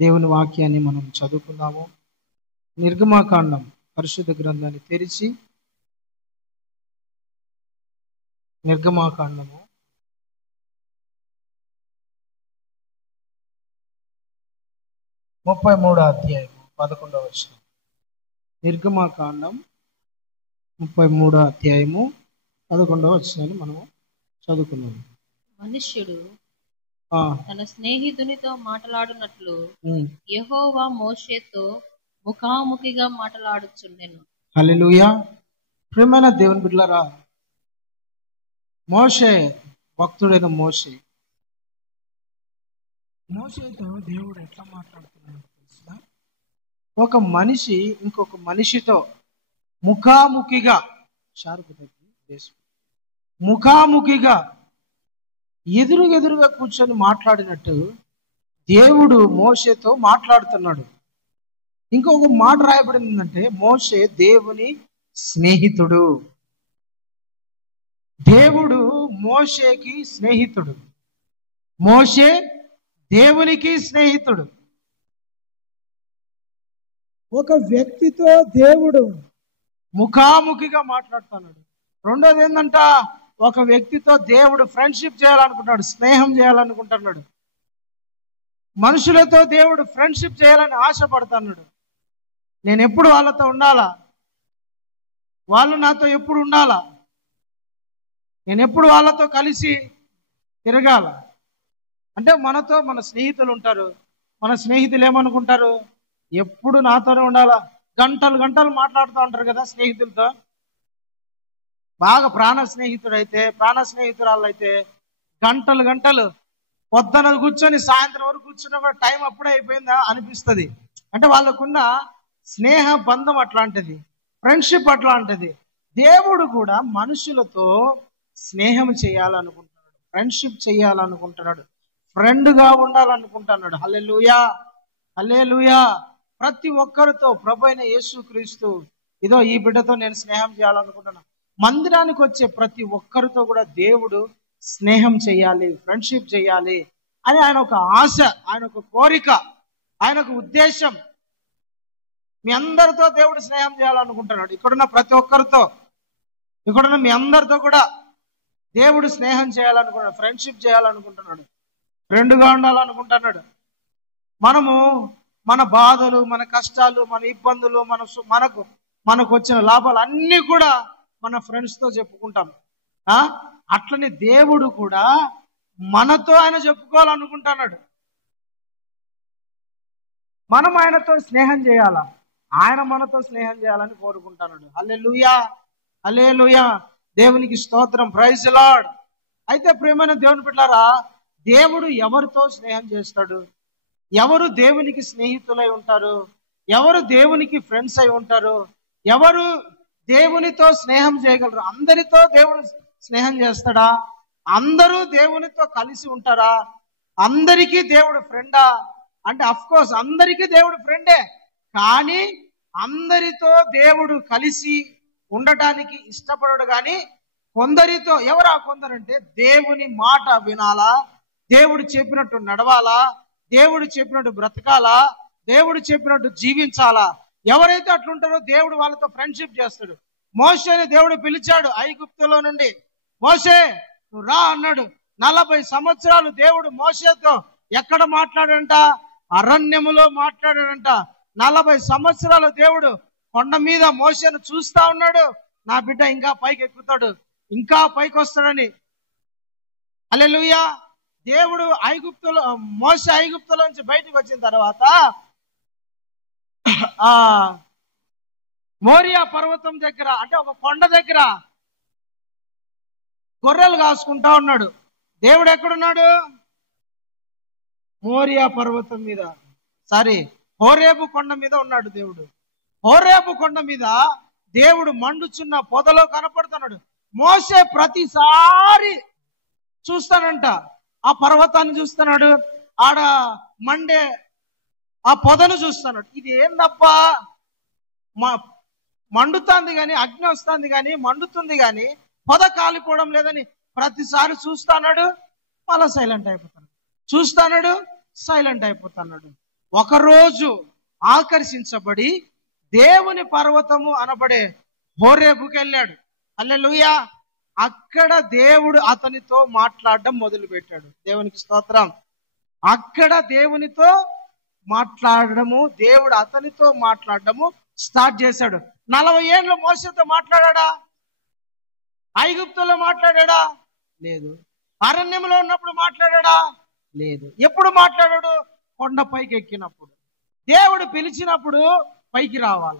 దేవుని వాక్యాన్ని మనం చదువుకుందాము. నిర్గమాకాండం పరిశుద్ధ గ్రంథాన్ని తెరిచి నిర్గమాకాండము 33వ అధ్యాయము 11వ వచనం. నిర్గమాకాండం 33వ అధ్యాయము 11వ వచనాన్ని మనము చదువుకున్నాము. మనుష్యుడు తన స్నేహితునితో మాట్లాడునట్లు యెహోవా మోషేతో ముఖాముఖిగా మాట్లాడుచుండెను. హల్లెలూయా. ప్రియమైన దేవుని బిడ్డలారా, మోషే, భక్తుడైన మోషేతో దేవుడు ఎట్లా మాట్లాడుతున్నాడు తెలుసా? ఒక మనిషి ఇంకొక మనిషితో ముఖాముఖిగా ముఖాముఖిగా ఎదురుగా కూర్చొని మాట్లాడినట్టు దేవుడు మోషేతో మాట్లాడుతున్నాడు. ఇంకొక మాట రాయబడింది ఏంటంటే, మోషే దేవుని స్నేహితుడు. దేవుడు మోషేకి స్నేహితుడు, మోషే దేవునికి స్నేహితుడు. ఒక వ్యక్తితో దేవుడు ముఖాముఖిగా మాట్లాడుతున్నాడు. రెండోది ఏంటంట, ఒక వ్యక్తితో దేవుడు ఫ్రెండ్షిప్ చేయాలనుకుంటున్నాడు, స్నేహం చేయాలనుకుంటున్నాడు. మనుషులతో దేవుడు ఫ్రెండ్షిప్ చేయాలని ఆశపడుతున్నాడు. నేను ఎప్పుడు వాళ్ళతో ఉండాలా, వాళ్ళు నాతో ఎప్పుడు ఉండాలా, నేను ఎప్పుడు వాళ్ళతో కలిసి తిరగాల. అంటే మనతో మన స్నేహితులు ఉంటారు. మన స్నేహితులు ఏమనుకుంటారు, ఎప్పుడు నాతోనే ఉండాలా. గంటలు మాట్లాడుతూ ఉంటారు కదా స్నేహితులతో. బాగా ప్రాణ స్నేహితురాళ్ళు అయితే గంటలు పొద్దున కూర్చొని సాయంత్రం వరకు కూర్చున్నా కూడా టైం అప్పుడే అయిపోయిందా అనిపిస్తుంది. అంటే వాళ్ళకున్న స్నేహ బంధం అట్లాంటిది, ఫ్రెండ్షిప్ అట్లాంటిది. దేవుడు కూడా మనుషులతో స్నేహం చేయాలనుకుంటున్నాడు, ఫ్రెండ్షిప్ చేయాలనుకుంటున్నాడు, ఫ్రెండ్గా ఉండాలనుకుంటున్నాడు. హల్లెలూయా, హల్లెలూయా. ప్రతి ఒక్కరితో ప్రభువైన యేసుక్రీస్తు, ఇదో ఈ బిడ్డతో నేను స్నేహం చేయాలనుకుంటున్నాను. మందిరానికి వచ్చే ప్రతి ఒక్కరితో కూడా దేవుడు స్నేహం చేయాలి, ఫ్రెండ్షిప్ చేయాలి అని ఆయన ఒక ఆశ, ఆయన ఒక కోరిక, ఆయన ఒక ఉద్దేశం. మీ అందరితో దేవుడు స్నేహం చేయాలనుకుంటున్నాడు. ఇక్కడున్న ప్రతి ఒక్కరితో, ఇక్కడున్న మీ అందరితో కూడా దేవుడు స్నేహం చేయాలనుకుంటున్నాడు, ఫ్రెండ్షిప్ చేయాలనుకుంటున్నాడు, ఫ్రెండ్గా ఉండాలనుకుంటున్నాడు. మనము మన బాధలు, మన కష్టాలు, మన ఇబ్బందులు, మనకు వచ్చిన లాభాలు అన్నీ కూడా మన ఫ్రెండ్స్తో చెప్పుకుంటాం. అట్లనే దేవుడు కూడా మనతో ఆయన చెప్పుకోవాలనుకుంటున్నాడు. మనం ఆయనతో స్నేహం చేయాలా, ఆయన మనతో స్నేహం చేయాలని కోరుకుంటున్నాడు. హల్లెలూయా, హల్లెలూయా. దేవునికి స్తోత్రం, ప్రైజ్ ది లార్డ్. అయితే ప్రియమైన దేవుని బిడ్డలారా, దేవుడు ఎవరితో స్నేహం చేస్తాడు, ఎవరు దేవునికి స్నేహితులై ఉంటారు, ఎవరు దేవునికి ఫ్రెండ్స్ అయి ఉంటారు, ఎవరు దేవునితో స్నేహం చేయగలరు? అందరితో దేవుడు స్నేహం చేస్తాడా? అందరూ దేవునితో కలిసి ఉంటారా? అందరికీ దేవుడు ఫ్రెండా అంటే అఫ్ కోర్స్ అందరికీ దేవుడు ఫ్రెండే. కానీ అందరితో దేవుడు కలిసి ఉండటానికి ఇష్టపడడు. కానీ కొందరితో, ఎవరు ఆ కొందరంటే దేవుని మాట వినాలా, దేవుడు చెప్పినట్టు నడవాలా, దేవుడు చెప్పినట్టు బ్రతకాలా, దేవుడు చెప్పినట్టు జీవించాలా. ఎవరైతే అట్లుంటారో దేవుడు వాళ్ళతో ఫ్రెండ్షిప్ చేస్తాడు. మోషేని దేవుడు పిలిచాడు ఐగుప్తులో నుండి. మోషే నువ్వు రా అన్నాడు. 40 సంవత్సరాలు దేవుడు మోషేతో ఎక్కడ మాట్లాడాడంట? అరణ్యములో మాట్లాడాడంట. 40 సంవత్సరాలు దేవుడు కొండ మీద మోషేను చూస్తా ఉన్నాడు. నా బిడ్డ ఇంకా పైకి ఎక్కుతాడు, ఇంకా పైకి వస్తాడని. హల్లెలూయా. దేవుడు మోషే ఐగుప్తులో నుంచి బయటకు వచ్చిన తర్వాత మోరియా పర్వతం దగ్గర, అంటే ఒక కొండ దగ్గర గొర్రెలు కాసుకుంటా ఉన్నాడు. దేవుడు ఎక్కడున్నాడు? మోరియా పర్వతం మీద, హోరేబు కొండ మీద ఉన్నాడు దేవుడు. హోరేబు కొండ మీద దేవుడు మండుచున్న పొదలో కనపడుతున్నాడు. మోషే ప్రతిసారి చూస్తానంట, ఆ పర్వతాన్ని చూస్తున్నాడు, ఆడ మండే ఆ పొదను చూస్తున్నాడు. ఇది ఏందబ్బా, మండుతుంది కానీ, అగ్ని వస్తుంది కానీ, మండుతుంది కానీ పొద కాలిపోవడం లేదని ప్రతిసారి చూస్తున్నాడు. మళ్ళా సైలెంట్ అయిపోతాడు, చూస్తున్నాడు, సైలెంట్ అయిపోతున్నాడు. ఒకరోజు ఆకర్షించబడి దేవుని పర్వతము అనబడే హోరేబుకి వెళ్ళాడు. హల్లెలూయా. అక్కడ దేవుడు అతనితో మాట్లాడడం మొదలు పెట్టాడు. దేవునికి స్తోత్రం. అక్కడ దేవునితో మాట్లాడడము, దేవుడు అతనితో మాట్లాడడము స్టార్ట్ చేశాడు. 40 ఏళ్ళు మోషేతో మాట్లాడా? ఐగుప్తులో మాట్లాడా? లేదు. అరణ్యంలో ఉన్నప్పుడు మాట్లాడా? లేదు. ఎప్పుడు మాట్లాడాడు? కొండపైకి ఎక్కినప్పుడు. దేవుడు పిలిచినప్పుడు పైకి రావాల.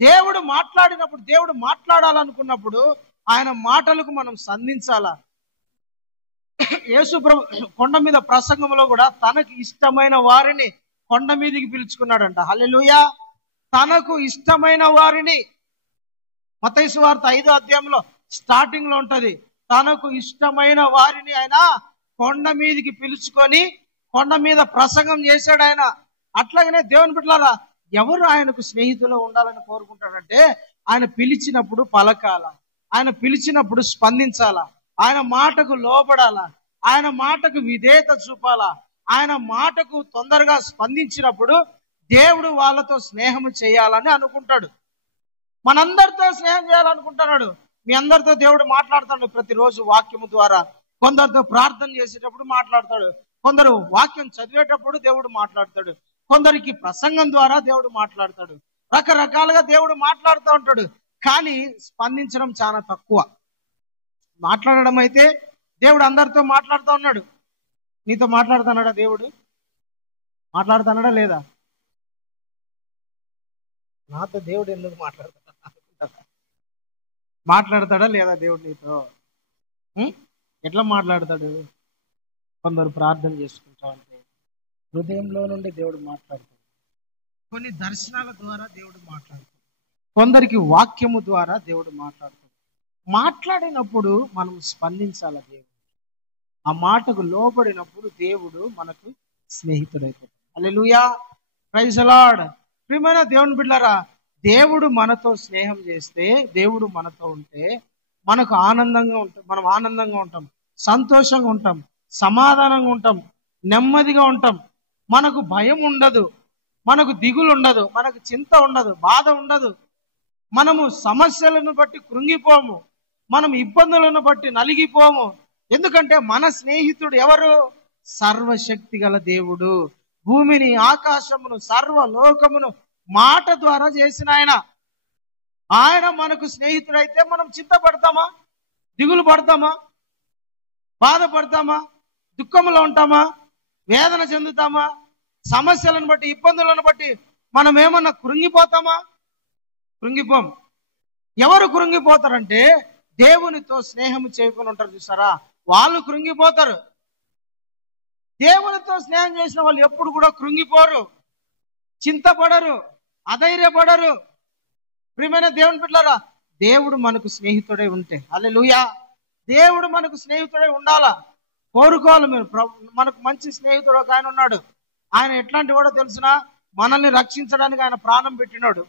దేవుడు మాట్లాడినప్పుడు, దేవుడు మాట్లాడాలనుకున్నప్పుడు ఆయన మాటలకు మనం సంధించాలా. యేసు ప్రభు కొండ మీద ప్రసంగంలో కూడా తనకు ఇష్టమైన వారిని కొండ మీదకి పిలుచుకున్నాడంట. హల్లెలూయా. తనకు ఇష్టమైన వారిని, మత్తయి సువార్త 5వ అధ్యాయంలో స్టార్టింగ్ లో ఉంటది. తనకు ఇష్టమైన వారిని ఆయన కొండ మీదకి పిలుచుకొని కొండ మీద ప్రసంగం చేశాడు ఆయన. అట్లాగనే దేవుని బిడ్డలారా, ఎవరు ఆయనకు స్నేహితులు ఉండాలని కోరుకుంటాడంటే ఆయన పిలిచినప్పుడు పలకాల, ఆయన పిలిచినప్పుడు స్పందించాలా, ఆయన మాటకు లోబడాలా, ఆయన మాటకు విధేయత చూపాలా. ఆయన మాటకు తొందరగా స్పందించినప్పుడు దేవుడు వాళ్ళతో స్నేహం చేయాలని అనుకుంటాడు. మనందరితో స్నేహం చేయాలనుకుంటున్నాడు. మీ అందరితో దేవుడు మాట్లాడతాడు ప్రతిరోజు వాక్యము ద్వారా. కొందరితో ప్రార్థన చేసేటప్పుడు మాట్లాడతాడు, కొందరు వాక్యం చదివేటప్పుడు దేవుడు మాట్లాడతాడు, కొందరికి ప్రసంగం ద్వారా దేవుడు మాట్లాడతాడు. రకరకాలుగా దేవుడు మాట్లాడుతూ ఉంటాడు. కానీ స్పందించడం చాలా తక్కువ. మాట్లాడడం అయితే దేవుడు అందరితో మాట్లాడుతూ ఉన్నాడు. నీతో మాట్లాడుతున్నాడా దేవుడు? మాట్లాడుతున్నాడా లేదా? నాతో దేవుడు ఎందుకు మాట్లాడతాడా లేదా దేవుడు నీతో? ఎట్లా మాట్లాడతాడు? కొందరు ప్రార్థన చేసుకుంటా ఉంటే హృదయంలో నుండి దేవుడు మాట్లాడతాడు. కొన్ని దర్శనాల ద్వారా దేవుడు మాట్లాడతాడు. కొందరికి వాక్యము ద్వారా దేవుడు మాట్లాడతాడు. మాట్లాడినప్పుడు మనం స్పందించాలి. దేవుడు ఆ మాటకు లోబడినప్పుడు దేవుడు మనకు స్నేహితుడైపోతాడు. హల్లెలూయా. Praise the Lord. ప్రియమైన దేవుని బిడ్డలారా, దేవుడు మనతో స్నేహం చేస్తే, దేవుడు మనతో ఉంటే మనకు ఆనందంగా ఉంటాం. మనం ఆనందంగా ఉంటాం, సంతోషంగా ఉంటాం, సమాధానంగా ఉంటాం, నెమ్మదిగా ఉంటాం. మనకు భయం ఉండదు, మనకు దిగులు ఉండదు, మనకు చింత ఉండదు, బాధ ఉండదు. మనము సమస్యలను బట్టి కృంగిపోము, మనం ఇబ్బందులను బట్టి నలిగిపోము. ఎందుకంటే మన స్నేహితుడు ఎవరు? సర్వశక్తి గల దేవుడు. భూమిని, ఆకాశమును, సర్వలోకమును మాట ద్వారా చేసిన ఆయన మనకు స్నేహితుడైతే మనం చింతపడతామా? దిగులు పడతామా? బాధపడతామా? దుఃఖంలో ఉంటామా? వేదన చెందుతామా? సమస్యలను బట్టి, ఇబ్బందులను బట్టి మనం ఏమన్నా కృంగిపోతామా? కృంగిపోం. ఎవరు కృంగిపోతారంటే దేవునితో స్నేహం చేయకుండా ఉంటారు చూసారా, వాళ్ళు కృంగిపోతారు. దేవునితో స్నేహం చేసిన వాళ్ళు ఎప్పుడు కూడా కృంగిపోరు, చింతపడరు, అధైర్యపడరు. ప్రియమైన దేవుని బిడ్డలారా, దేవుడు మనకు స్నేహితుడై ఉంటే, హల్లెలూయా, దేవుడు మనకు స్నేహితుడై ఉండాలా. కోరుకోవాలి మీరు. మనకు మంచి స్నేహితుడు ఒక ఆయన ఉన్నాడు. ఆయన ఎట్లాంటి వాడో తెలుసునా? మనల్ని రక్షించడానికి ఆయన ప్రాణం పెట్టినాడు.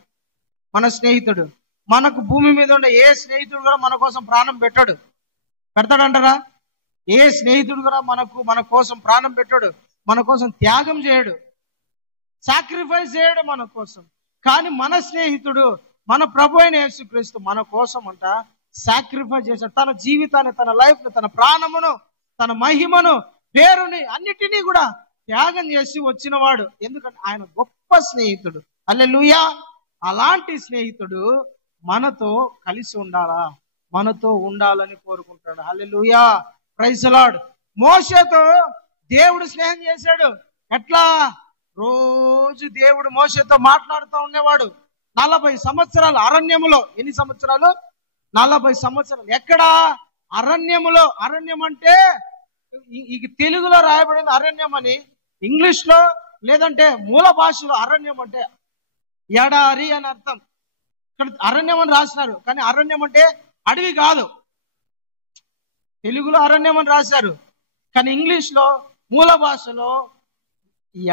మన స్నేహితుడు. మనకు భూమి మీద ఉండే ఏ స్నేహితుడు కూడా మన కోసం ప్రాణం పెట్టాడు. పెడతాడంటారా? ఏ స్నేహితుడు కూడా మన కోసం ప్రాణం పెట్టాడు, మన కోసం త్యాగం చేయడు, సాక్రిఫైస్ చేయడు మన కోసం. కానీ మన స్నేహితుడు, మన ప్రభు అయిన యేసుక్రీస్తు మన కోసం అంట సాక్రిఫైస్ చేశాడు. తన జీవితాన్ని, తన లైఫ్ ని, తన ప్రాణమును, తన మహిమను, పేరుని, అన్నిటినీ కూడా త్యాగం చేసి వచ్చినవాడు. ఎందుకంటే ఆయన గొప్ప స్నేహితుడు. హల్లెలూయా. అలాంటి స్నేహితుడు మనతో కలిసి ఉండాలా, మనతో ఉండాలని కోరుకుంటాడు. హల్లెలూయా. Praise the Lord. మోషేతో దేవుడు స్నేహం చేశాడు. ఎట్లా? రోజు దేవుడు మోషేతో మాట్లాడుతూ ఉండేవాడు. 40 సంవత్సరాలు అరణ్యములో. ఎన్ని సంవత్సరాలు? 40 సంవత్సరాలు. ఎక్కడా? అరణ్యములో. అరణ్యం అంటే ఈ తెలుగులో రాయబడింది అరణ్యం అని, ఇంగ్లీష్ లో లేదంటే మూల భాషలో అరణ్యం అంటే ఎడారి అని అర్థం. ఇక్కడ అరణ్యం అని రాసినారు, కానీ అరణ్యం అంటే అడవి కాదు. తెలుగులో అరణ్యం అని రాశారు, కానీ ఇంగ్లీష్ లో మూల భాషలో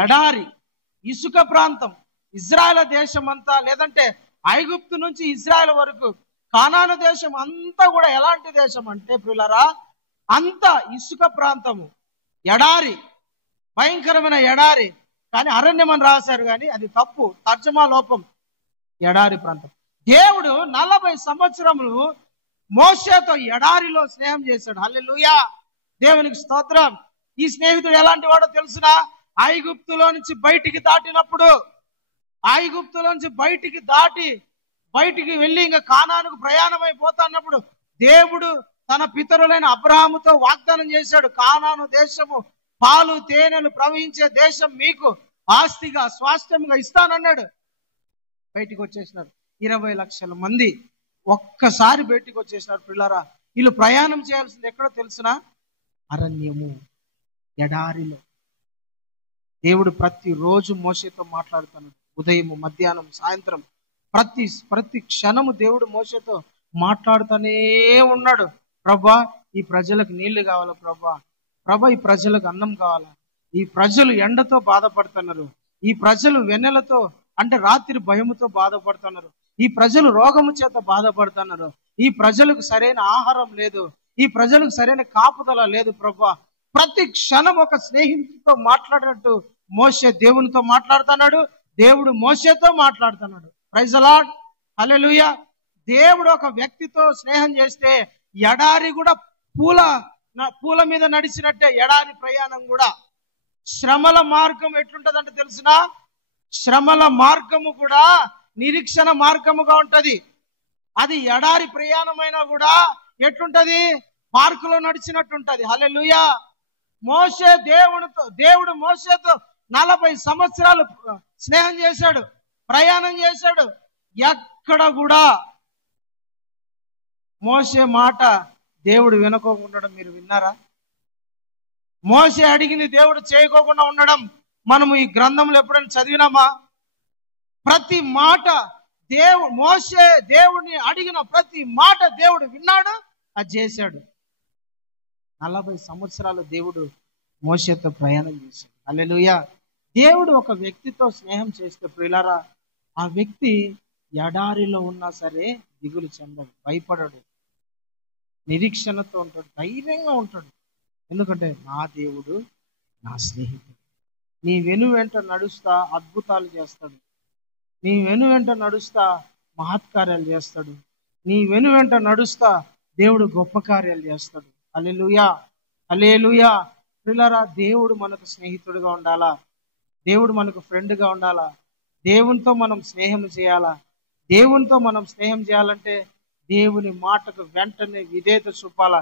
ఎడారి, ఇసుక ప్రాంతం. ఇజ్రాయెల్ దేశం అంతా, లేదంటే ఐగుప్తు నుంచి ఇజ్రాయెల్ వరకు కానాను దేశం అంతా కూడా ఎలాంటి దేశం అంటే ప్రియులారా, అంతా ఇసుక ప్రాంతము, ఎడారి, భయంకరమైన ఎడారి. కానీ అరణ్యం అని రాశారు, కానీ అది తప్పు, తర్జమా లోపం. ఎడారి ప్రాంతం. దేవుడు 40 సంవత్సరములు మోషేతో ఎడారిలో స్నేహం చేశాడు. హల్లెలూయా, దేవునికి స్తోత్రం. ఈ స్నేహితుడు ఎలాంటి వాడో తెలుసునా? ఐగుప్తులో నుంచి బయటికి దాటినప్పుడు, ఐగుప్తులో నుంచి బయటికి వెళ్ళి ఇంకా కానానుకు ప్రయాణం అయిపోతున్నప్పుడు దేవుడు తన పితరులైన అబ్రహాముతో వాగ్దానం చేశాడు, కానాను దేశము పాలు తేనెలు ప్రవహించే దేశం మీకు ఆస్తిగా స్వాస్థ్యంగా ఇస్తానన్నాడు. బయటికి వచ్చేసినారు 20 లక్షల మంది ఒక్కసారి బయటికి వచ్చేసినారు. పిల్లరా, వీళ్ళు ప్రయాణం చేయాల్సింది ఎక్కడో తెలుసునా? అరణ్యము, ఎడారిలో. దేవుడు ప్రతిరోజు మోషేతో మాట్లాడుతున్నాడు. ఉదయం, మధ్యాహ్నం, సాయంత్రం, ప్రతి క్షణము దేవుడు మోషేతో మాట్లాడుతూనే ఉన్నాడు. ప్రభా, ఈ ప్రజలకు నీళ్లు కావాలా ప్రభా, ఈ ప్రజలకు అన్నం కావాలా, ఈ ప్రజలు ఎండతో బాధపడుతున్నారు, ఈ ప్రజలు వెన్నెలతో అంటే రాత్రి భయముతో బాధపడుతున్నారు, ఈ ప్రజలు రోగము చేత బాధపడుతున్నారు, ఈ ప్రజలకు సరైన ఆహారం లేదు, ఈ ప్రజలకు సరైన కాపుదల లేదు ప్రభా. ప్రతి క్షణం ఒక స్నేహితుడితో మాట్లాడినట్టు మోషే దేవునితో మాట్లాడుతున్నాడు, దేవుడు మోషేతో మాట్లాడుతున్నాడు. ప్రైజ్ ది లార్డ్, హల్లెలూయా. దేవుడు ఒక వ్యక్తితో స్నేహం చేస్తే ఎడారి కూడా పూల మీద నడిచినట్టే ఎడారి ప్రయాణం కూడా. శ్రమల మార్గం ఎట్లుంటదంటే తెలుసునా? శ్రమల మార్గము కూడా నిరీక్షణ మార్గముగా ఉంటది. అది ఎడారి ప్రయాణమైనా కూడా ఎట్లుంటది? పార్కులో నడిచినట్టుంటది. హల్లెలూయా. దేవుడు మోషేతో 40 సంవత్సరాలు స్నేహం చేశాడు, ప్రయాణం చేశాడు. ఎక్కడ కూడా మోషే మాట దేవుడు వినుకోకుండా మీరు విన్నారా? మోషే అడిగింది దేవుడు చేయకోకుండా ఉండడం మనము ఈ గ్రంథంలో ఎప్పుడైనా చదివినామా? ప్రతి మాట మోషే దేవుడిని అడిగిన ప్రతి మాట దేవుడు విన్నాడు, అది చేశాడు. 40 సంవత్సరాలు దేవుడు మోషేతో ప్రయాణం చేశాడు. హల్లెలూయా. దేవుడు ఒక వ్యక్తితో స్నేహం చేస్తే ప్రియులారా, ఆ వ్యక్తి ఎడారిలో ఉన్నా సరే దిగులు చెందడు, భయపడడు, నిరీక్షణతో ఉంటాడు, ధైర్యంగా ఉంటాడు. ఎందుకంటే నా దేవుడు నా స్నేహితుడు. నీ వెనువెంట నడుస్తా అద్భుతాలు చేస్తాడు, నీ వెనువెంట నడుస్తా మహత్కార్యాలు చేస్తాడు, నీ వెనువెంట నడుస్తా దేవుడు గొప్ప కార్యాలు చేస్తాడు. హల్లెలూయా, హల్లెలూయా. ప్రియులారా, దేవుడు మనకు స్నేహితుడిగా ఉండాలా, దేవుడు మనకు ఫ్రెండ్గా ఉండాలా, దేవునితో మనం స్నేహం చేయాలా. దేవునితో మనం స్నేహం చేయాలంటే దేవుని మాటకు వెంటనే విధేయత చూపాలా.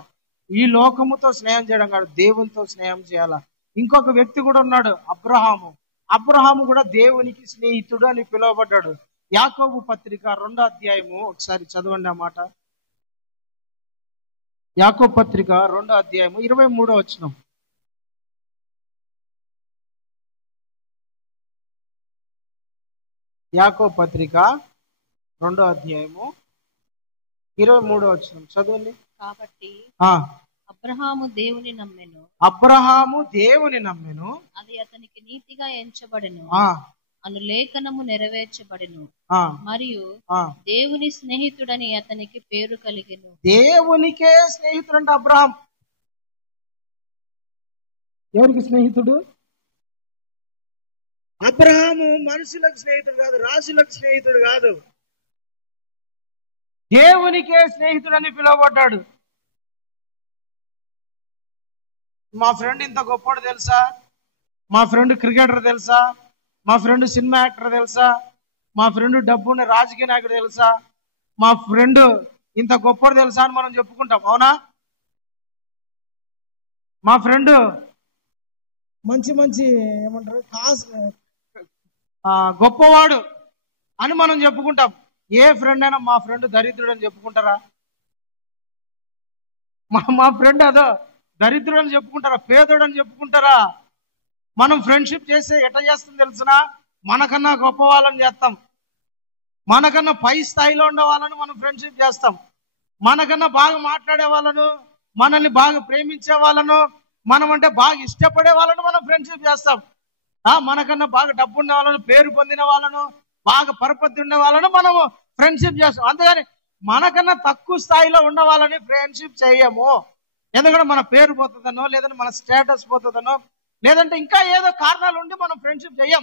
ఈ లోకముతో స్నేహం చేయడం కాదు, దేవునితో స్నేహం చేయాలా. ఇంకొక వ్యక్తి కూడా ఉన్నాడు, అబ్రహాము కూడా దేవునికి స్నేహితుడు అని పిలువబడ్డాడు. యాకోబు పత్రిక 2వ అధ్యాయము ఒకసారి చదవండి ఆ మాట. యాకోబు పత్రిక 2వ అధ్యాయము 23వ వచనం. యాకోబు పత్రిక 2వ అధ్యాయము 23వ వచనం చదవండి. కాబట్టి అబ్రహాము దేవుని నమ్మెను, అది అతనికి నీతిగా ఎంచబడెను అను లేఖనము నెరవేర్చబడెను, మరియు దేవుని స్నేహితుడని అతనికి పేరు కలిగెను. దేవునికే స్నేహితుడు అంటే అబ్రహాం. ఎవరికి స్నేహితుడు? అబ్రహాము మనుషులకు స్నేహితుడు కాదు, రాజులకు స్నేహితుడు కాదు, దేవునికే స్నేహితుడు అని పిలువబడ్డాడు. మా ఫ్రెండ్ ఇంత గొప్పడు తెలుసా, మా ఫ్రెండ్ క్రికెటర్ తెలుసా, మా ఫ్రెండ్ సినిమా యాక్టర్ తెలుసా, మా ఫ్రెండ్ డబ్బున్న రాజకీయ నాయకుడు తెలుసా, మా ఫ్రెండ్ ఇంత గొప్పడు తెలుసా అని మనం చెప్పుకుంటాం, అవునా? మా ఫ్రెండ్ మంచి ఏమంటారు గొప్పవాడు అని మనం చెప్పుకుంటాం. ఏ ఫ్రెండ్ అయినా మా ఫ్రెండ్ దరిద్రుడు అని చెప్పుకుంటారా? మా ఫ్రెండ్ అదో దరిద్రుడు అని చెప్పుకుంటారా? పేదోడు అని చెప్పుకుంటారా? మనం ఫ్రెండ్షిప్ చేస్తే ఎట్లా చేస్తుంది తెలుసునా? మనకన్నా గొప్ప వాళ్ళని చేస్తాం, మనకన్నా పై స్థాయిలో ఉండే వాళ్ళని మనం ఫ్రెండ్షిప్ చేస్తాం, మనకన్నా బాగా మాట్లాడే వాళ్ళను, మనల్ని బాగా ప్రేమించే వాళ్ళను, మనం అంటే బాగా ఇష్టపడే వాళ్ళను మనం ఫ్రెండ్షిప్ చేస్తాం. మనకన్నా బాగా డబ్బు ఉన్న వాళ్ళను, పేరు పొందిన వాళ్ళను, బాగా పరపతి ఉండే వాళ్ళను మనము ఫ్రెండ్షిప్ చేస్తాం. అంతేగాని మనకన్నా తక్కువ స్థాయిలో ఉన్న వాళ్ళని ఫ్రెండ్షిప్ చేయము. ఎందుకంటే మన పేరు పోతుందనో, లేదంటే మన స్టేటస్ పోతుందనో, లేదంటే ఇంకా ఏదో కారణాలు ఉండి మనం ఫ్రెండ్షిప్ చెయ్యం,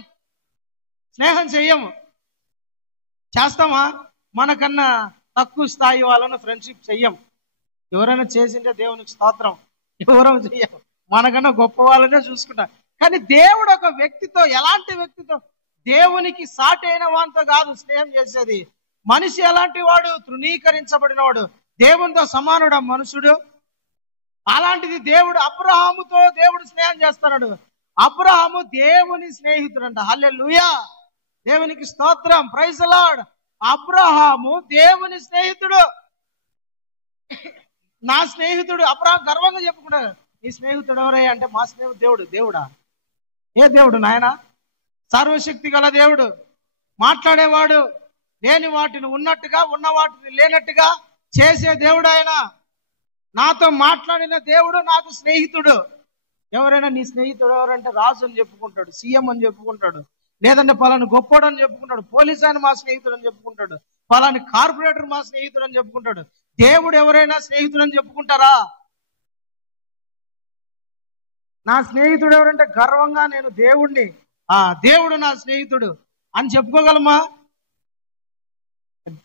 స్నేహం చెయ్యము. చేస్తామా? మనకన్నా తక్కువ స్థాయి వాళ్ళను ఫ్రెండ్షిప్ చెయ్యం. ఎవరైనా చేసింటే దేవునికి స్తోత్రం, ఎవరో చెయ్యం. మనకన్నా గొప్ప వాళ్ళనే చూసుకుంటాం. కానీ దేవుడు ఒక వ్యక్తితో, ఎలాంటి వ్యక్తితో? దేవునికి సాటి అయిన వానితో కాదు స్నేహం చేసేది. మనిషి ఎలాంటి వాడు? తృణీకరించబడిన వాడు, దేవునితో సమానుడు మనుషుడు. అలాంటిది దేవుడు అబ్రహాముతో దేవుడు స్నేహం చేస్తున్నాడు. అబ్రహాము దేవుని స్నేహితుడంట. హల్లెలూయా, దేవునికి స్తోత్రం, ప్రైజ్ ది లార్డ్. అబ్రహాము దేవుని స్నేహితుడు. నా స్నేహితుడు. అబ్రహాం గర్వంగా చెప్పుకున్నాడు, నీ స్నేహితుడు ఎవరయ్యా అంటే, మా స్నేహితుడు దేవుడు. దేవుడా? ఏ దేవుడు నాయన? సర్వశక్తి గల దేవుడు, మాట్లాడేవాడు, లేని వాటిని ఉన్నట్టుగా, ఉన్న వాటిని లేనట్టుగా చేసే దేవుడు ఆయన. నాతో మాట్లాడిన దేవుడు నాకు స్నేహితుడు. ఎవరైనా నీ స్నేహితుడు ఎవరంటే రాజు అని చెప్పుకుంటాడు, సీఎం అని చెప్పుకుంటాడు, లేదంటే పలాని గొప్పోడు అని చెప్పుకుంటాడు, పోలీస్ ఆయన మా స్నేహితుడు అని చెప్పుకుంటాడు, పలాని కార్పొరేటర్ మా స్నేహితుడు అని చెప్పుకుంటాడు. దేవుడు ఎవరైనా స్నేహితుడు అని చెప్పుకుంటారా? నా స్నేహితుడు ఎవరంటే గర్వంగా నేను దేవుణ్ణి, దేవుడు నా స్నేహితుడు అని చెప్పుకోగలమా?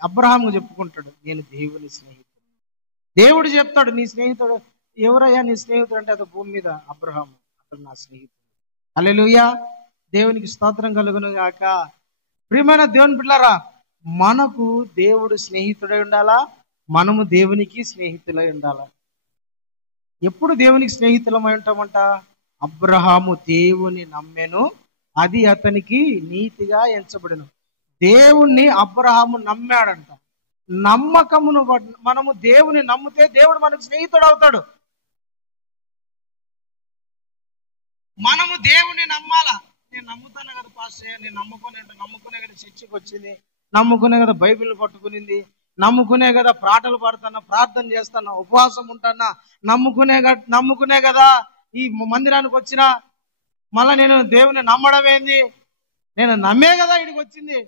అబ్రహాము చెప్పుకుంటాడు, నేను దేవుని స్నేహితుడు. దేవుడు చెప్తాడు, నీ స్నేహితుడు ఎవరయ్యా? నీ స్నేహితుడు అంటే అది భూమి మీద అబ్రహాము, అతడు నా స్నేహితుడు. హల్లెలూయా, దేవునికి స్తోత్రం కలుగును గాక. ప్రియమైన దేవుని బిడ్డలారా, మనకు దేవుడు స్నేహితుడై ఉండాలా, మనము దేవునికి స్నేహితులై ఉండాలా. ఎప్పుడు దేవునికి స్నేహితులమై ఉంటామంట? అబ్రహాము దేవుని నమ్మెను, అది అతనికి నీతిగా ఎంచబడెను. దేవుణ్ణి అబ్రహాము నమ్మాడంట. నమ్మకమును మనము దేవుని నమ్మితే దేవుడు మనకు స్నేహితుడు అవుతాడు. మనము దేవుని నమ్మాలా. నేను నమ్ముతాను కదా పాస్టర్, నేను నమ్ముకునే కదా చర్చికి వచ్చింది, నమ్ముకునే కదా బైబిల్ పట్టుకునింది, నమ్ముకునే కదా పాటలు పాడుతున్నా, ప్రార్థన చేస్తున్నా, ఉపవాసం ఉంటానా, నమ్ముకునే కదా ఈ మందిరానికి వచ్చినా. మళ్ళా నేను దేవుని నమ్మడం ఏంది? నేను నమ్మే కదా ఇక్కడికి వచ్చింది.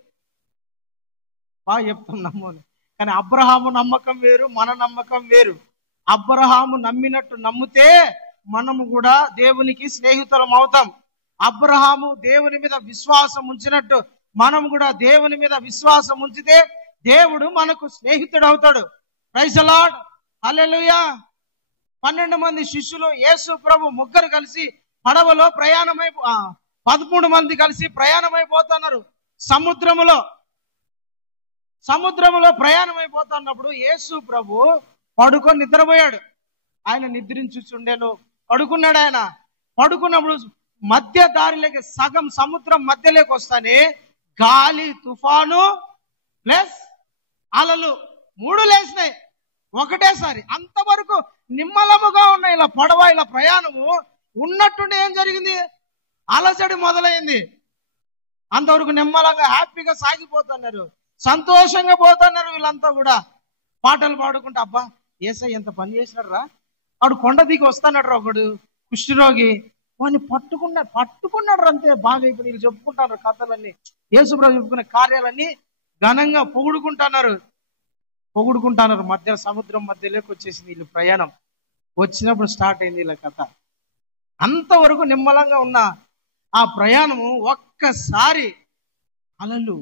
బాగా చెప్తాం నమ్మని. కానీ అబ్రహాము నమ్మకం వేరు, మన నమ్మకం వేరు. అబ్రహాము నమ్మినట్టు నమ్మితే మనము కూడా దేవునికి స్నేహితులం అవుతాం. అబ్రహాము దేవుని మీద విశ్వాసం ఉంచినట్టు మనం కూడా దేవుని మీద విశ్వాసం ఉంచితే దేవుడు మనకు స్నేహితుడు అవుతాడు. ప్రైజ్ ది లార్డ్, హల్లెలూయా. 12 మంది శిష్యులు, యేసు ప్రభు ముగ్గురు కలిసి పడవలో 13 మంది కలిసి ప్రయాణమైపోతున్నారు. సముద్రములో ప్రయాణమైపోతున్నప్పుడు యేసు ప్రభు పడుకొని నిద్రపోయాడు. ఆయన నిద్రించుచుండెను, పడుకున్నాడు. ఆయన పడుకున్నప్పుడు మధ్య దారిలోకి, సగం సముద్రం మధ్యలోకి వస్తానే గాలి, తుఫాను ప్లస్ అలలు 3 లేసినాయి ఒకటేసారి. అంతవరకు నిమ్మలముగా ఉన్నాయి ఇలా పడవ, ఇలా ప్రయాణము ఉన్నట్టుండి ఏం జరిగింది? అలజడి మొదలైంది. అంతవరకు నిమ్మలంగా హ్యాపీగా సాగిపోతున్నారు, సంతోషంగా పోతున్నారు. వీళ్ళంతా కూడా పాటలు పాడుకుంటా, అబ్బా యేసయ్య ఎంత పని చేసినాడు రా, వాడు కొండ దిగి వస్తాడు రా, ఒకడు కుష్ఠరోగి, వాడిని పట్టుకున్నాడు అంతే. బాగా ఇప్పుడు వీళ్ళు చెప్పుకుంటారు కథలన్నీ, యేసుప్రభు చెప్పుకునే కార్యాలన్నీ ఘనంగా పొగుడుకుంటున్నారు. మధ్య సముద్రం మధ్యలోకి వచ్చేసింది వీళ్ళు ప్రయాణం. వచ్చినప్పుడు స్టార్ట్ అయింది వీళ్ళ కథ. అంతవరకు నిమ్మలంగా ఉన్న ఆ ప్రయాణము ఒక్కసారి అలలు,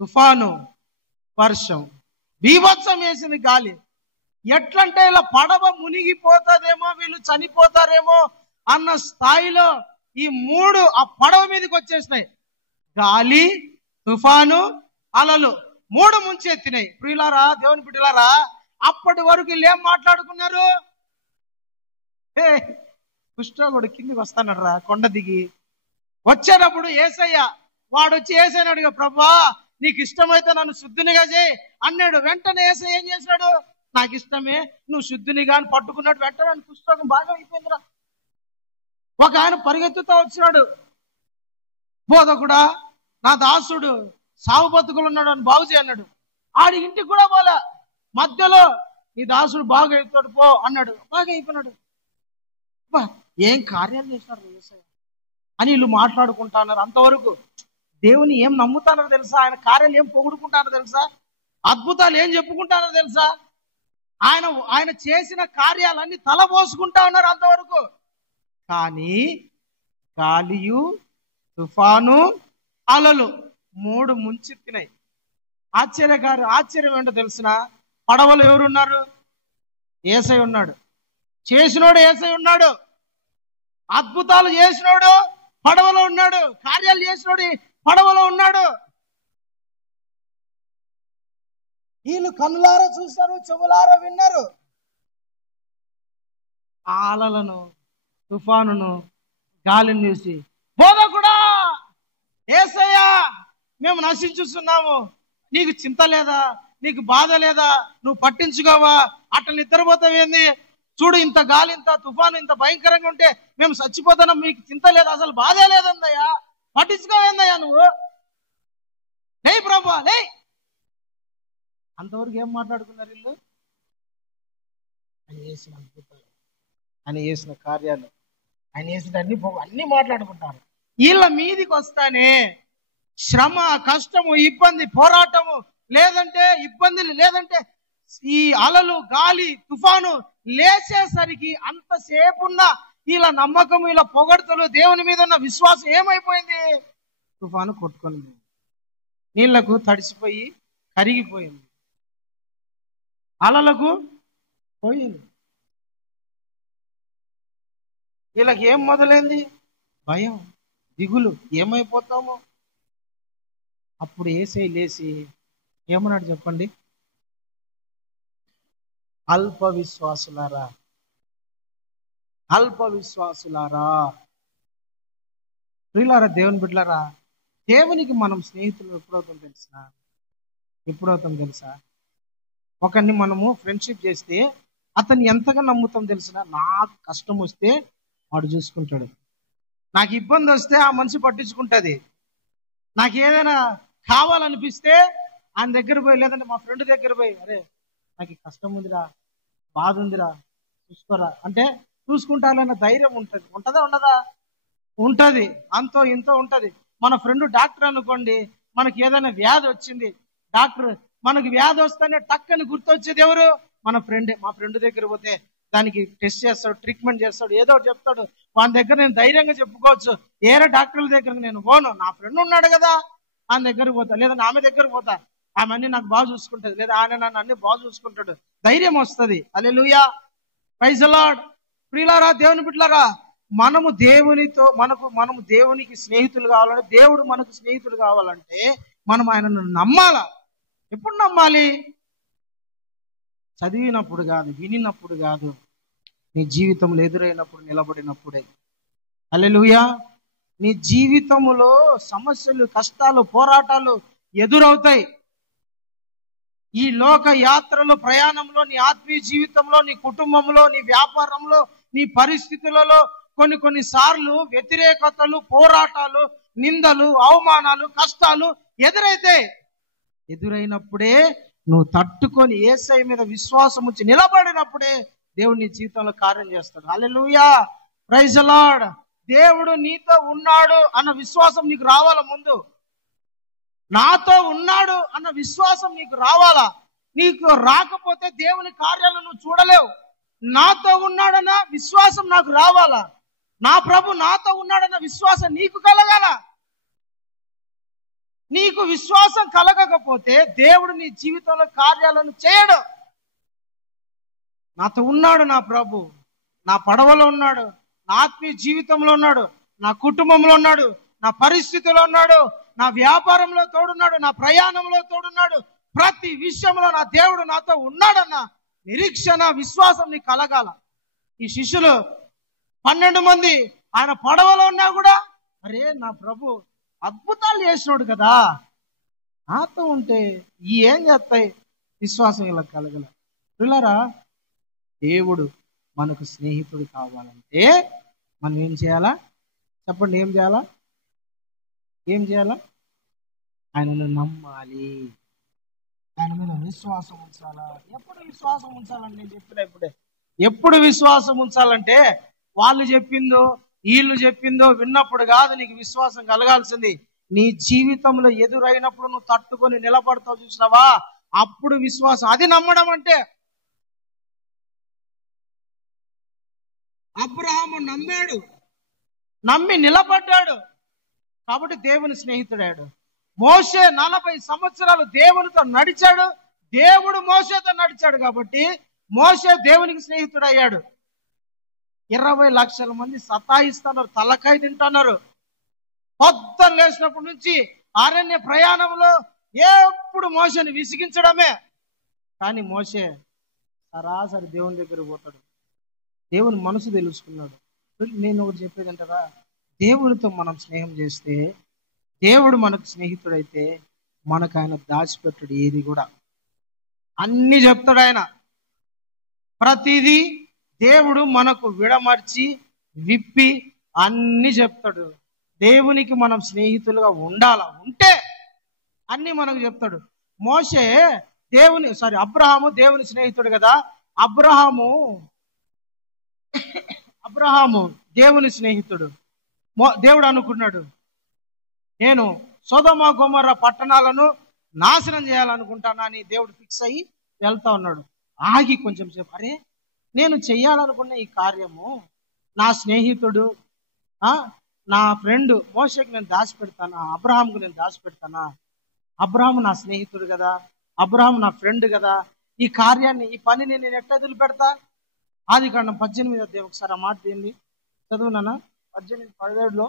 తుఫాను, వర్షం, బీభత్సం వేసింది గాలి. ఎట్లంటే ఇలా పడవ మునిగిపోతుందేమో, వీళ్ళు చనిపోతారేమో అన్న స్థాయిలో ఈ 3 ఆ పడవ మీదకి వచ్చేసినాయి. గాలి, తుఫాను, అలలు 3 ముంచెత్తినాయి. ప్రియులారా, దేవుని బిడ్డలారా, అప్పటి వరకు వీళ్ళు ఏం మాట్లాడుకున్నారు? కుష్ఠరోగుడు కిందికి వస్తానడు రా, కొండ దిగి వచ్చేటప్పుడు యేసయ్య వాడు వచ్చి యేసయ్యనాడుగా, ప్రభువా నీకు ఇష్టమైతే నన్ను శుద్ధునిగా చేయి అన్నాడు. వెంటనే యేసయ్య ఏం చేశాడు? నాకు ఇష్టమే, నువ్వు శుద్ధునిగా అని పట్టుకున్నాడు. వెంటనే కుష్ఠరోగం బాగా అయిపోయిందిరా. ఒక ఆయన పరిగెత్తుతూ వచ్చినాడు, బోధకుడా నా దాసుడు సావు బతుకులు ఉన్నాడు అని బాగు చేయన్నాడు. ఆడి ఇంటికి కూడా పోలే, మధ్యలో నీ దాసుడు బాగా అవుతాడు పో అన్నాడు. బాగా అయిపోయినాడు. ఏం కార్యాలు చేసినారు యేసయ్య అని వీళ్ళు మాట్లాడుకుంటున్నారు. అంతవరకు దేవుని ఏం నమ్ముతానో తెలుసా, ఆయన కార్యాలు ఏం పొగుడుకుంటానో తెలుసా, అద్భుతాలు ఏం చెప్పుకుంటానో తెలుసా, ఆయన చేసిన కార్యాలన్నీ తలబోసుకుంటా ఉన్నారు అంతవరకు. కానీ గాలియు తుఫాను అలలు 3 ముంచెత్తినాయి. ఆశ్చర్యం ఏంటో తెలిసిన, పడవలో ఎవరున్నారు? యేసయ్య ఉన్నాడు. చేసినోడు యేసయ్య ఉన్నాడు. అద్భుతాలు చేసినోడు పడవలో ఉన్నాడు. కార్యాలు చేసినోడు పడవలో ఉన్నాడు. వీళ్ళు కన్నులారా చూశారు, చెవులారా విన్నారు. అలలను, తుఫానును, గాలిని చూసి, బోధకుడా, యేసయ్యా, మేము నశించుస్తున్నాము, నీకు చింత లేదా? నీకు బాధ లేదా? నువ్వు పట్టించుకోవా? అట్లా నిద్రపోతావేంది? చూడు, ఇంత గాలి, ఇంత తుఫాను, ఇంత భయంకరంగా ఉంటే మేము చచ్చిపోతున్నాం, మీకు చింత లేదా? అసలు బాధే లేదందయ్యా, పట్టించుకోవేందయ్యా నువ్వు? లే ప్రభా, లే. అంతవరకు ఏం మాట్లాడుకున్నారు వీళ్ళు? ఆయన చేసిన అద్భుతాలు, ఆయన చేసిన కార్యాలు, ఆయన చేసిన అన్ని మాట్లాడుకుంటారు. వీళ్ళ మీదికి వస్తానే శ్రమ, కష్టము, ఇబ్బంది, పోరాటము, లేదంటే ఇబ్బందులు, లేదంటే ఈ అలలు, గాలి, తుఫాను లేచేసరికి అంతసేపు ఉన్న వీళ్ళ నమ్మకం, వీళ్ళ పొగడ్తలు, దేవుని మీద ఉన్న విశ్వాసం ఏమైపోయింది? తుఫాను కొట్టుకొని నీళ్లకు తడిసిపోయి కరిగిపోయింది, అలలకు పోయింది. వీళ్ళకి ఏం మొదలైంది? భయం, దిగులు, ఏమైపోతామో. అప్పుడు యేసయ్య లేచి ఏమన్నాడు చెప్పండి? అల్ప విశ్వాసులారా, అల్ప విశ్వాసులారా. ప్రియులారా, దేవుని బిడ్డలారా, దేవునికి మనం స్నేహితులు ఎప్పుడవుతాం తెలుసా? ఒకరిని మనము ఫ్రెండ్షిప్ చేస్తే అతన్ని ఎంతగా నమ్ముతాం తెలిసినా? నాకు కష్టం వస్తే వాడు చూసుకుంటాడు, నాకు ఇబ్బంది వస్తే ఆ మనిషి పట్టించుకుంటుంది, నాకు ఏదైనా కావాలనిపిస్తే ఆయన దగ్గర పోయి, లేదంటే మా ఫ్రెండ్ దగ్గర పోయి, అరే నాకు కష్టం ఉందిరా, బాధ ఉందిరా, చూసుకోరా అంటే చూసుకుంటారన్న ధైర్యం ఉంటుంది. ఉంటుందా ఉండదా? ఉంటుంది. అంతో ఇంతో ఉంటుంది. మన ఫ్రెండ్ డాక్టర్ అనుకోండి, మనకి ఏదైనా వ్యాధి వచ్చింది, డాక్టర్ మనకి వ్యాధి వస్తేనే టక్కని గుర్తొచ్చేది ఎవరు? మన ఫ్రెండే. మా ఫ్రెండ్ దగ్గర పోతే దానికి టెస్ట్ చేస్తాడు, ట్రీట్మెంట్ చేస్తాడు, ఏదో ఒకటి చెప్తాడు. వాని దగ్గర నేను ధైర్యంగా చెప్పుకోవచ్చు. ఏరే డాక్టర్ల దగ్గరకు నేను పోను, నా ఫ్రెండ్ ఉన్నాడు కదా ఆయన దగ్గరకు పోతా, లేదా ఆమె దగ్గరకు పోతా, ఆమె అన్ని నాకు బాగా చూసుకుంటుంది, లేదా ఆయన నన్ను అన్ని బాగా చూసుకుంటాడు, ధైర్యం వస్తుంది. హల్లెలూయా, ప్రైజ్ ది లార్డ్. ప్రియులారా, దేవుని బిడ్డలారా, మనము దేవునికి స్నేహితులు కావాలంటే, దేవుడు మనకు స్నేహితుడు కావాలంటే మనం ఆయనను నమ్మాలా. ఎప్పుడు నమ్మాలి? చదివినప్పుడు కాదు, వినినప్పుడు కాదు, నీ జీవితంలో ఎదురైనప్పుడు, నిలబడినప్పుడే. హల్లెలూయా. నీ జీవితంలో సమస్యలు, కష్టాలు, పోరాటాలు ఎదురవుతాయి. ఈ లోక యాత్రలో, ప్రయాణంలో, నీ ఆత్మీయ జీవితంలో, నీ కుటుంబంలో, నీ వ్యాపారంలో, నీ పరిస్థితులలో కొన్ని సార్లు వ్యతిరేకతలు, పోరాటాలు, నిందలు, అవమానాలు, కష్టాలు ఎదురైనప్పుడే నువ్వు తట్టుకొని యేసయ్య మీద విశ్వాసం ఉంచి నిలబడినప్పుడే దేవుడు నీ జీవితంలో కార్యం చేస్తాడు. హల్లెలూయా, ప్రైజ్ ది లార్డ్. దేవుడు నీతో ఉన్నాడు అన్న విశ్వాసం నీకు రావాలా? ముందు నాతో ఉన్నాడు అన్న విశ్వాసం నీకు రావాలా? నీకు రాకపోతే దేవుని కార్యాలను నువ్వు చూడలేవు. నాతో ఉన్నాడన్న విశ్వాసం నాకు రావాలా? నా ప్రభు నాతో ఉన్నాడన్న విశ్వాసం నీకు కలగాల. నీకు విశ్వాసం కలగకపోతే దేవుడు నీ జీవితంలో కార్యాలను చేయడు. నాతో ఉన్నాడు నా ప్రభు, నా పడవలో ఉన్నాడు, నా ఆత్మీయ జీవితంలో ఉన్నాడు, నా కుటుంబంలో ఉన్నాడు, నా పరిస్థితిలో ఉన్నాడు, నా వ్యాపారంలో తోడున్నాడు, నా ప్రయాణంలో తోడున్నాడు, ప్రతి విషయంలో నా దేవుడు నాతో ఉన్నాడన్న నిరీక్షణ, విశ్వాసం నీకు కలగాల. ఈ శిష్యులు 12 మంది ఆయన పడవలో ఉన్నా కూడా, అరే నా ప్రభు అద్భుతాలు చేసినాడు కదా, నాతో ఉంటే ఏం చేస్తాయి? విశ్వాసం ఇలా కలగల. పిల్లరా, దేవుడు మనకు స్నేహితుడు కావాలంటే మనం ఏం చేయాలా? చెప్పండి, ఏం చేయాలా? ఆయనను నమ్మాలి, ఆయన మీద విశ్వాసం ఉంచాలా. ఎప్పుడు విశ్వాసం ఉంచాలని నేను చెప్పిన ఇప్పుడే. ఎప్పుడు విశ్వాసం ఉంచాలంటే వాళ్ళు చెప్పిందో వీళ్ళు చెప్పిందో విన్నప్పుడు కాదు నీకు విశ్వాసం కలగాల్సింది. నీ జీవితంలో ఎదురైనప్పుడు నువ్వు తట్టుకొని నిలబడతావు చూసినావా, అప్పుడు విశ్వాసం. అది నమ్మడం అంటే. అబ్రహాము నమ్మాడు, నమ్మి నిలబడ్డాడు కాబట్టి దేవుని స్నేహితుడాడు. మోషే 40 సంవత్సరాలు దేవునితో నడిచాడు, దేవుడు మోషేతో నడిచాడు కాబట్టి మోషే దేవునికి స్నేహితుడయ్యాడు. 20 లక్షల మంది సతాయిస్తున్నారు, తలకాయ తింటున్నారు. పొద్దున లేచినప్పటి నుంచి అరణ్య ప్రయాణంలో ఎప్పుడు మోషేని విసిగించడమే. కానీ మోషే సరాసరి దేవుని దగ్గర పోతాడు, దేవుని మనసు తెలుసుకున్నాడు. నేను ఒకటి చెప్పేది అంటారా, దేవునితో మనం స్నేహం చేస్తే, దేవుడు మనకు స్నేహితుడైతే మనకు ఆయన దాచిపెట్టాడు ఏది కూడా. అన్ని చెప్తాడు ఆయన. ప్రతిదీ దేవుడు మనకు విడమర్చి విప్పి అన్ని చెప్తాడు. దేవునికి మనం స్నేహితులుగా ఉంటే అన్ని మనకు చెప్తాడు. మోషే అబ్రహాము దేవుని స్నేహితుడు కదా. అబ్రహాము దేవుని స్నేహితుడు. దేవుడు అనుకున్నాడు, నేను సొదొమ గొమొర్రా పట్టణాలను నాశనం చేయాలనుకుంటానని దేవుడు ఫిక్స్ అయ్యి వెళ్తా ఉన్నాడు. ఆగి కొంచెం సేపు, అరే నేను చెయ్యాలనుకున్న ఈ కార్యము నా స్నేహితుడు నా ఫ్రెండ్ మోషేకి నేను దాచిపెడతానా, అబ్రహాంకు నేను దాచిపెడతానా? అబ్రహాము నా స్నేహితుడు కదా, అబ్రహాం నా ఫ్రెండ్ కదా, ఈ కార్యాన్ని ఈ పనిని నేను ఎట్లా వదిలిపెడతా? ఆదికాండం 18 అధ్యాయం ఒకసారి ఆ మాట తీయండి, చదువునా 18:17.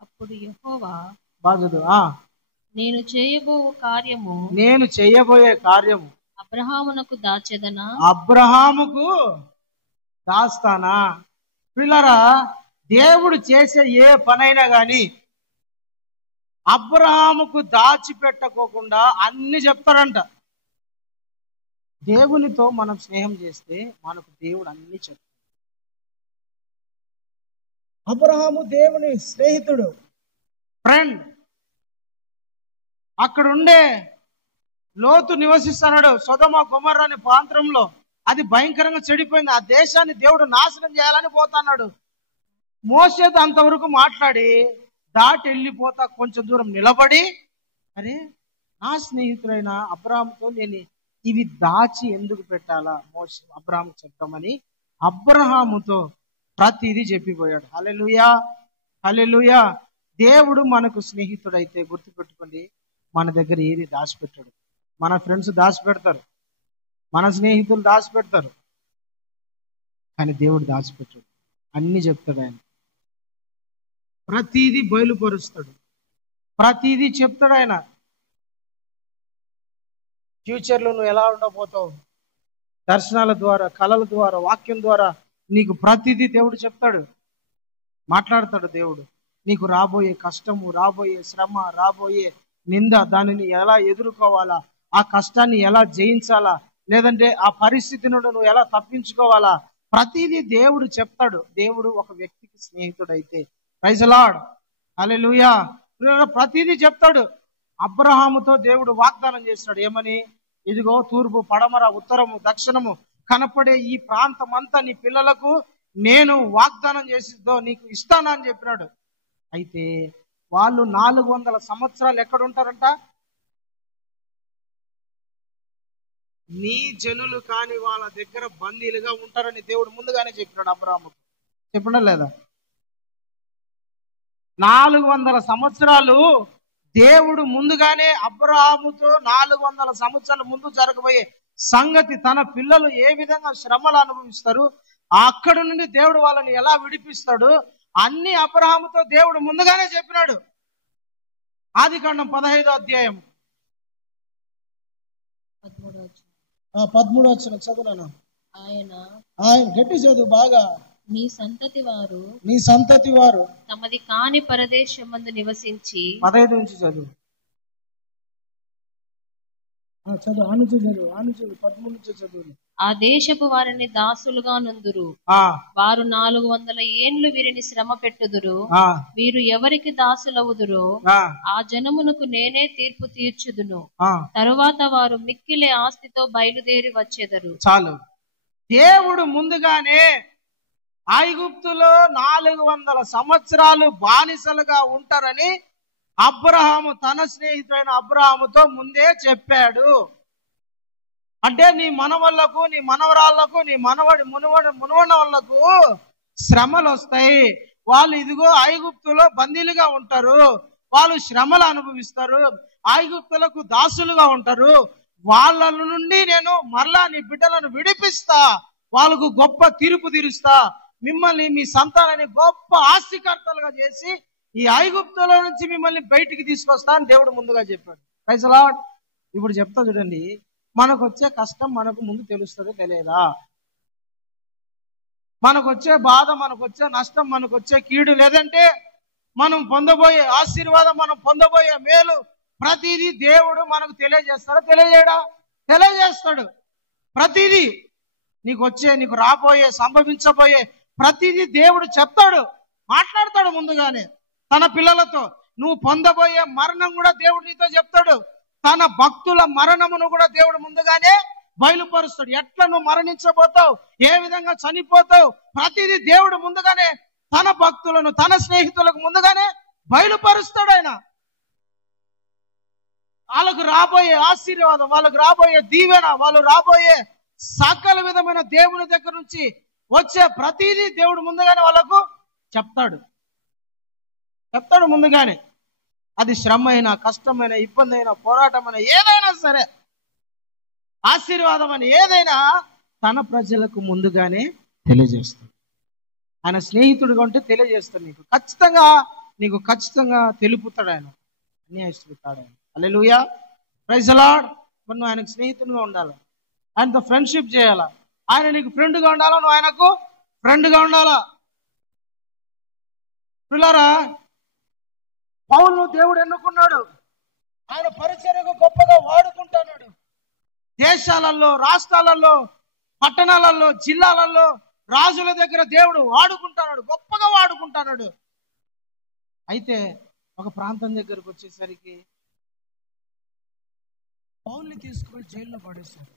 అప్పుడు యెహోవా బాగుదు నేను చేయబోయే కార్యము అబ్రహామునకు దాచెదనా, అబ్రహాముకు దాస్తానా? పిల్లరా, దేవుడు చేసే ఏ పనైనా గాని అబ్రహాముకు దాచిపెట్టకోకుండా అన్ని చెప్తాడంట. దేవునితో మనం స్నేహం చేస్తే మనకు దేవుడు అన్ని చెప్తాడు. అబ్రహాము దేవుని స్నేహితుడు, ఫ్రెండ్. అక్కడుండే లోతు నివసిస్తున్నాడు సొదొమ గొమొర్రా అనే ప్రాంతంలో. అది భయంకరంగా చెడిపోయింది. ఆ దేశాన్ని దేవుడు నాశనం చేయాలని పోతున్నాడు. మోషేతో అంతవరకు మాట్లాడి దాటి వెళ్ళిపోతా కొంచెం దూరం నిలబడి, అరే నా స్నేహితుడైన అబ్రహాముతో నేను ఇవి దాచి ఎందుకు పెట్టాలా అబ్రహాము చెప్తామని అబ్రహాముతో ప్రతిదీ చెప్పిపోయాడు. హల్లెలూయా, హల్లెలూయా. దేవుడు మనకు స్నేహితుడైతే గుర్తుపెట్టుకోండి, మన దగ్గర ఏది దాచిపెట్టాడు. మన ఫ్రెండ్స్ దాచిపెడతారు, మన స్నేహితులు దాచిపెడతారు, కానీ దేవుడు దాచిపెట్టాడు. అన్ని చెప్తాడు ఆయన. ప్రతిదీ బయలుపరుస్తాడు, ప్రతిదీ చెప్తాడు ఆయన. ఫ్యూచర్లో నువ్వు ఎలా ఉండబోతావు, దర్శనాల ద్వారా, కళల ద్వారా, వాక్యం ద్వారా నీకు ప్రతిదీ దేవుడు చెప్తాడు, మాట్లాడతాడు. దేవుడు నీకు రాబోయే కష్టము, రాబోయే శ్రమ, రాబోయే నింద, దానిని ఎలా ఎదుర్కోవాలా, ఆ కష్టాన్ని ఎలా జయించాలా, లేదంటే ఆ పరిస్థితి నుండి నువ్వు ఎలా తప్పించుకోవాలా, ప్రతిదీ దేవుడు చెప్తాడు. దేవుడు ఒక వ్యక్తికి స్నేహితుడైతే, ప్రైజ్ ది లార్డ్, హల్లెలూయా, ప్రతిదీ చెప్తాడు. అబ్రహాముతో దేవుడు వాగ్దానం చేస్తాడు. ఏమని? ఇదిగో తూర్పు, పడమర, ఉత్తరము, దక్షిణము కనపడే ఈ ప్రాంతం అంతా నీ పిల్లలకు నేను వాగ్దానం చేసిద్దో నీకు ఇస్తానని చెప్పినాడు. అయితే వాళ్ళు 400 సంవత్సరాలు ఎక్కడ ఉంటారంట? నీ జనులు కాని వాళ్ళ దగ్గర బందీలుగా ఉంటారని దేవుడు ముందుగానే చెప్పినాడు అబ్రహాముకు. చెప్పినా లేదా? 400 సంవత్సరాలు దేవుడు ముందుగానే అబ్రహాముతో 400 సంవత్సరాల ముందు జరగబోయే సంగతి, తన పిల్లలు ఏ విధంగా శ్రమలు అనుభవిస్తారు, అక్కడ నుండి దేవుడు వాళ్ళని ఎలా విడిపిస్తాడు, అన్ని అబ్రహాముతో దేవుడు ముందుగానే చెప్పినాడు. ఆదికాండం 15వ అధ్యాయం 13వ వచనం చదువునా. ఆయన గట్టి చదువు బాగా. నీ సంతతి వారు తమది కాని పరదేశమందు నివసించి 15 నుంచి చదువు. ఆ దేశపు వారిని దాసులుగా నుందురు. వారు 400 ఏండ్లు వీరిని శ్రమ పెట్టుదురు. వీరు ఎవరికి దాసులవుదురో ఆ జనమునకు నేనే తీర్పు తీర్చుదును. తరువాత వారు మిక్కిలి ఆస్తితో బయలుదేరి వచ్చేదరు. చాలు. దేవుడు ముందుగానే ఐగుప్తులో 400 సంవత్సరాలు బానిసలుగా ఉంటారని అబ్రహాము తన స్నేహితుడైన అబ్రహాముతో ముందే చెప్పాడు. అంటే నీ మనవళ్లకు, నీ మనవరాళ్లకు, నీ మునవన వాళ్లకు శ్రమలు వస్తాయి. వాళ్ళు ఇదిగో ఐగుప్తులో బందీలుగా ఉంటారు, వాళ్ళు శ్రమలు అనుభవిస్తారు, ఐగుప్తులకు దాసులుగా ఉంటారు. వాళ్ళ నుండి నేను మరలా నీ బిడ్డలను విడిపిస్తా, వాళ్ళకు గొప్ప తీర్పు తీరుస్తా, మిమ్మల్ని మీ సంతానాన్ని గొప్ప ఆస్తికర్తలుగా చేసి ఈ ఐగుప్తులో నుంచి మిమ్మల్ని బయటికి తీసుకొస్తా అని దేవుడు ముందుగా చెప్పాడు. Praise the Lord. ఇప్పుడు చెప్తా చూడండి, మనకు వచ్చే కష్టం మనకు ముందు తెలుస్తుందో తెలియదా? మనకు వచ్చే బాధ, మనకు వచ్చే నష్టం, మనకు వచ్చే కీడు, లేదంటే మనం పొందబోయే ఆశీర్వాదం, మనం పొందబోయే మేలు, ప్రతిదీ దేవుడు మనకు తెలియజేస్తాడా? తెలియజేయడా? తెలియజేస్తాడు. ప్రతిదీ నీకు రాబోయే, సంభవించబోయే ప్రతిదీ దేవుడు చెప్తాడు, మాట్లాడతాడు ముందుగానే తన పిల్లలతో. నువ్వు పొందబోయే మరణం కూడా దేవుడు నీతో చెప్తాడు. తన భక్తుల మరణమును కూడా దేవుడు ముందుగానే బయలుపరుస్తాడు. ఎట్లా నువ్వు మరణించబోతావు, ఏ విధంగా చనిపోతావు, ప్రతిదీ దేవుడు ముందుగానే తన భక్తులను, తన స్నేహితులకు ముందుగానే బయలుపరుస్తాడు. ఆయన వాళ్ళకు రాబోయే ఆశీర్వాదం, వాళ్ళకు రాబోయే దీవెన, వాళ్ళు రాబోయే సకల విధమైన దేవుని దగ్గర నుంచి వచ్చే ప్రతిదీ దేవుడు ముందుగానే వాళ్ళకు చెప్తాడు ముందుగానే. అది శ్రమ అయినా, కష్టమైన, ఇబ్బంది అయినా, పోరాటమైన, ఏదైనా సరే, ఆశీర్వాదం అని ఏదైనా తన ప్రజలకు ముందుగానే తెలియజేస్తాడు. ఆయన స్నేహితుడుగా ఉంటే తెలియజేస్తాడు, నీకు ఖచ్చితంగా తెలుపుతాడు. ఆయన అన్యాయస్తుడు ఆయన. హల్లెలూయా, ప్రైజ్ ది లార్డ్. మరి నువ్వు ఆయనకు స్నేహితుడిగా ఉండాలి, ఆయనతో ఫ్రెండ్షిప్ చేయాలా, ఆయన నీకు ఫ్రెండ్గా ఉండాలా, నువ్వు ఆయనకు ఫ్రెండ్గా ఉండాలా. పిల్లరా, పౌలును దేవుడు ఎన్నుకున్నాడు, ఆయన పరిచర్యకు గొప్పగా వాడుకుంటున్నాడు. దేశాలలో, రాష్ట్రాలలో, పట్టణాలలో, జిల్లాలలో, రాజుల దగ్గర దేవుడు వాడుకుంటున్నాడు, గొప్పగా వాడుకుంటున్నాడు. అయితే ఒక ప్రాంతం దగ్గరకు వచ్చేసరికి పౌల్ని తీసుకుని జైల్లో పడేశారు.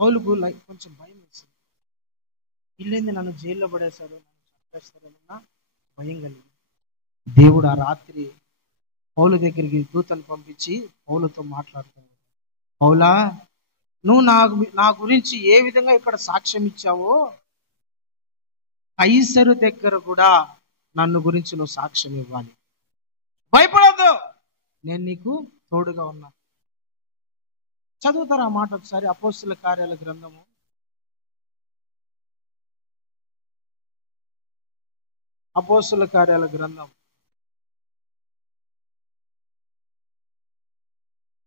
పౌలుకు కొంచెం భయం వేసింది. ఇల్లేంది నన్ను జైల్లో పడేశారు, నన్ను చంపేస్తారన్న భయం కలిగింది. దేవుడు ఆ రాత్రి పౌలు దగ్గరికి దూతను పంపించి పౌలుతో మాట్లాడుతున్నాడు. పౌలా, నువ్వు నా గురించి ఏ విధంగా ఇక్కడ సాక్ష్యం ఇచ్చావో, కైసరు దగ్గర కూడా నన్ను గురించి నువ్వు సాక్ష్యం ఇవ్వాలి. భయపడద్దు, నేను నీకు తోడుగా ఉన్నా. చదువుతారా మాట ఒకసారి? అపోస్తుల కార్యాల గ్రంథము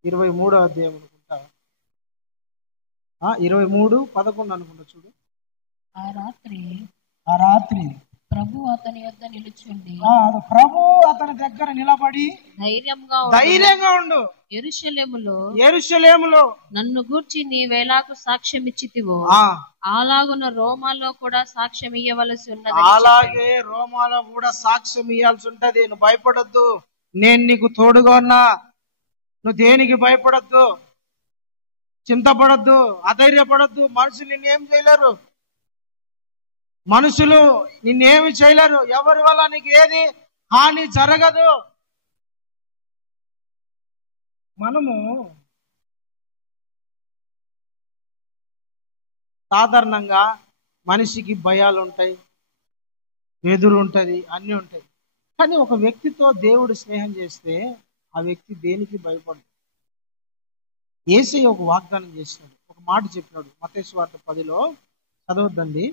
23వ అధ్యాయం అనుకుంటా, 23:11 అనుకుంటా. చూడు, ఆ రాత్రి ప్రభు అతని యొద్ద నిలుచుండి, ప్రభు అతని దగ్గర నిలబడి ధైర్యంగా ఉండు. యెరూషలేములో నన్ను గూర్చి నీవేలాగు సాక్ష్యం ఇచ్చితివో అలాగున రోమాలో కూడా సాక్ష్యం ఇయ్యవలసి ఉన్నది. అలాగే రోమాలో కూడా సాక్ష్యం ఇయ్యాల్సి ఉంటది. నువ్వు భయపడొద్దు, నేను నీకు తోడుగా ఉన్నా. నువ్వు దేనికి భయపడద్దు, చింతపడద్దు, అధైర్యపడద్దు. మనుషులు నిన్నేం చేయలేరు, నిన్నేమి చేయలేరు. ఎవరి వల్ల నీకు ఏది హాని జరగదు. మనము సాధారణంగా మనిషికి భయాలు ఉంటాయి, ఎదురు ఉంటుంది, అన్నీ ఉంటాయి. కానీ ఒక వ్యక్తితో దేవుడు స్నేహం చేస్తే ఆ వ్యక్తి దేనికి భయపడదు. యేసయ్య ఒక వాగ్దానం చేసినాడు, ఒక మాట చెప్పినాడు. మత్తయి సువార్త 10లో చదవద్దండి.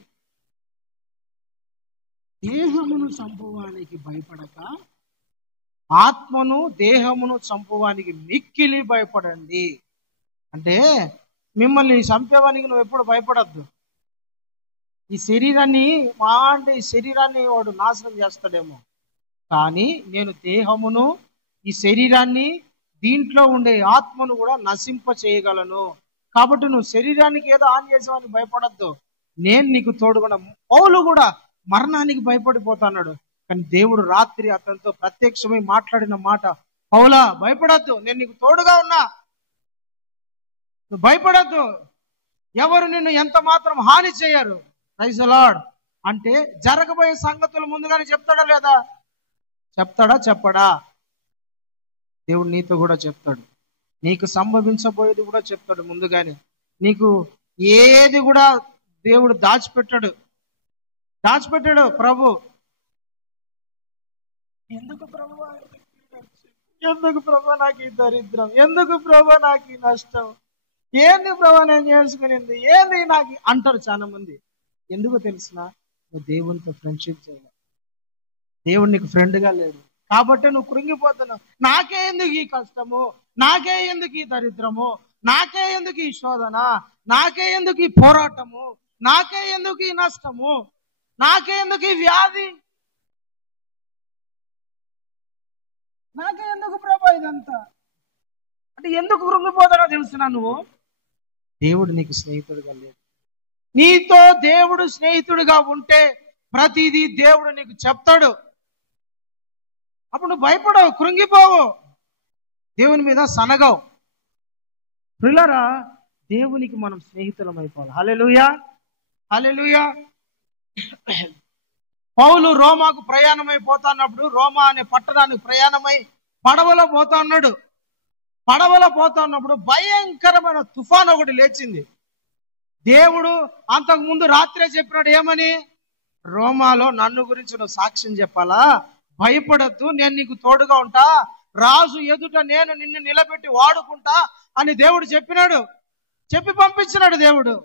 దేహమును చంపువానికి భయపడక ఆత్మను దేహమును చంపువానికి మిక్కిలి భయపడండి. అంటే మిమ్మల్ని చంపేవానికి నువ్వు ఎప్పుడు భయపడద్దు. ఈ శరీరాన్ని వాడు నాశనం చేస్తాడేమో, కానీ నేను దేహమును, ఈ శరీరాన్ని, దీంట్లో ఉండే ఆత్మను కూడా నశింప చేయగలను. కాబట్టి నువ్వు శరీరానికి ఏదో హాని చేసేవానికి భయపడద్దు, నేను నీకు తోడుగా. పౌలు కూడా మరణానికి భయపడిపోతున్నాడు, కానీ దేవుడు రాత్రి అతనితో ప్రత్యక్షమై మాట్లాడిన మాట, పౌలా భయపడద్దు, నేను నీకు తోడుగా ఉన్నా, నువ్వు భయపడద్దు, ఎవరు నిన్ను ఎంత మాత్రం హాని చేయరు. Praise the Lord. అంటే జరగబోయే సంగతులు ముందుగానే చెప్తాడా లేదా? చెప్పడా? దేవుడు నీతో కూడా చెప్తాడు, నీకు సంభవించబోయేది కూడా చెప్తాడు ముందుగానే. నీకు ఏది కూడా దేవుడు దాచిపెట్టాడు. దాచిపెట్టాడు ప్రభు. ఎందుకు ప్రభు, ఎందుకు ప్రభు నాకు ఈ దరిద్రం, ఎందుకు ప్రభు నాకు ఈ నష్టం, ఏంది ప్రభు నేను చేసుకునింది, ఏంది నాకు అంటారు చాలా మంది. ఎందుకు తెలిసిన, నువ్వు దేవునితో ఫ్రెండ్షిప్ చేయాలి, దేవుడు నీకు ఫ్రెండ్గా లేడు కాబట్టి నువ్వు కృంగిపోతున్నావు. నాకే ఎందుకు ఈ కష్టము, నాకే ఎందుకు ఈ దరిద్రము, నాకే ఎందుకు ఈ శోధన, నాకే ఎందుకు ఈ పోరాటము, నాకే ఎందుకు ఈ నష్టము, నాకే ఎందుకు ఈ వ్యాధి, నాకే ఎందుకు ప్రభా ఇదంతా అంటే ఎందుకు కృంగిపోతానో తెలుసునా, నువ్వు దేవుడు నీకు స్నేహితుడిగా లేడు. నీతో దేవుడు స్నేహితుడిగా ఉంటే ప్రతిదీ దేవుడు నీకు చెప్తాడు. అప్పుడు నువ్వు భయపడవు, కృంగిపోవు, దేవుని మీద సనగవు. ప్రియులారా, దేవునికి మనం స్నేహితులం అయిపోవాలి. హల్లెలూయా, హల్లెలూయా. పౌలు రోమాకు ప్రయాణమైపోతున్నప్పుడు, రోమా అనే పట్టణానికి ప్రయాణమై పడవలో పోతా ఉన్నాడు. పడవలో పోతా ఉన్నప్పుడు భయంకరమైన తుఫాను ఒకటి లేచింది. దేవుడు అంతకు ముందు రాత్రే చెప్పినాడు ఏమని, రోమాలో నన్ను గురించి నువ్వు సాక్ష్యం చెప్పాలా, భయపడద్దు, నేను నీకు తోడుగా ఉంటా, రాజు ఎదుట నేను నిన్ను నిలబెట్టి వాడుకుంటా అని దేవుడు చెప్పినాడు. చెప్పి పంపించినాడు దేవుడు.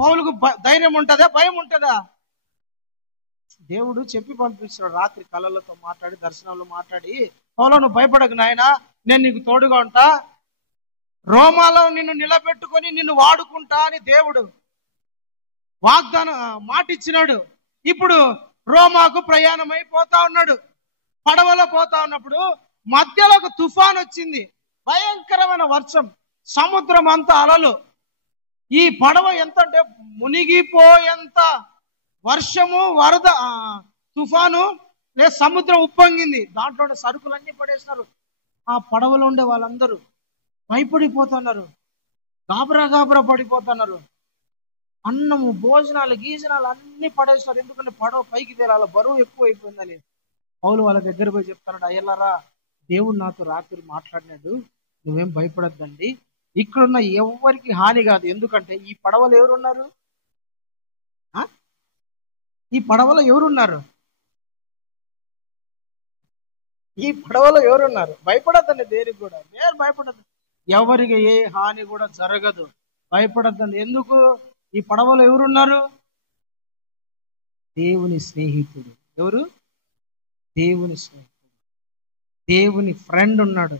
పౌలుకు ధైర్యం ఉంటుందా, భయం ఉంటుందా? దేవుడు చెప్పి పంపించినాడు. రాత్రి కళలతో మాట్లాడి, దర్శనాల్లో మాట్లాడి, పౌలు నువ్వు భయపడకు నాయనా, నేను నీకు తోడుగా ఉంటా, రోమాలో నిన్ను నిలబెట్టుకొని నిన్ను వాడుకుంటా అని దేవుడు వాగ్దానం మాటిచ్చినాడు. ఇప్పుడు రోమాకు ప్రయాణం అయిపోతా ఉన్నాడు. పడవలో పోతా ఉన్నప్పుడు మధ్యలో ఒక తుఫాన్ వచ్చింది, భయంకరమైన వర్షం, సముద్రం అంతా అలలు. ఈ పడవ ఎంత అంటే మునిగిపోయేంత వర్షము, వరద, తుఫాను, లేదా సముద్రం ఉప్పొంగింది. దాంట్లో సరుకులన్నీ పడేసినారు. ఆ పడవలో ఉండే వాళ్ళందరూ భయపడిపోతున్నారు, గాబరా గాబరా పడిపోతున్నారు. అన్నము, భోజనాలు, గీజనాలు అన్ని పడేస్తారు. ఎందుకంటే పడవ పైకి తేలాల, బరువు ఎక్కువ అయిపోయిందని. పౌలు వాళ్ళ దగ్గర పోయి చెప్తాడు, అయ్యలారా, దేవుడు నాతో రాత్రి మాట్లాడినాడు, నువ్వేం భయపడద్దండి, ఇక్కడున్న ఎవరికి హాని కాదు. ఎందుకంటే ఈ పడవలో ఎవరున్నారు, ఈ పడవలో ఎవరున్నారు, ఈ పడవలో ఎవరున్నారు, భయపడద్దండి, దేనికి కూడా వేరు భయపడద్దు, ఎవరికి ఏ హాని కూడా జరగదు, భయపడద్దండి. ఎందుకు, ఈ పడవలో ఎవరున్నారు, దేవుని స్నేహితుడు. ఎవరు? దేవుని స్నేహితుడు, దేవుని ఫ్రెండ్ ఉన్నాడు.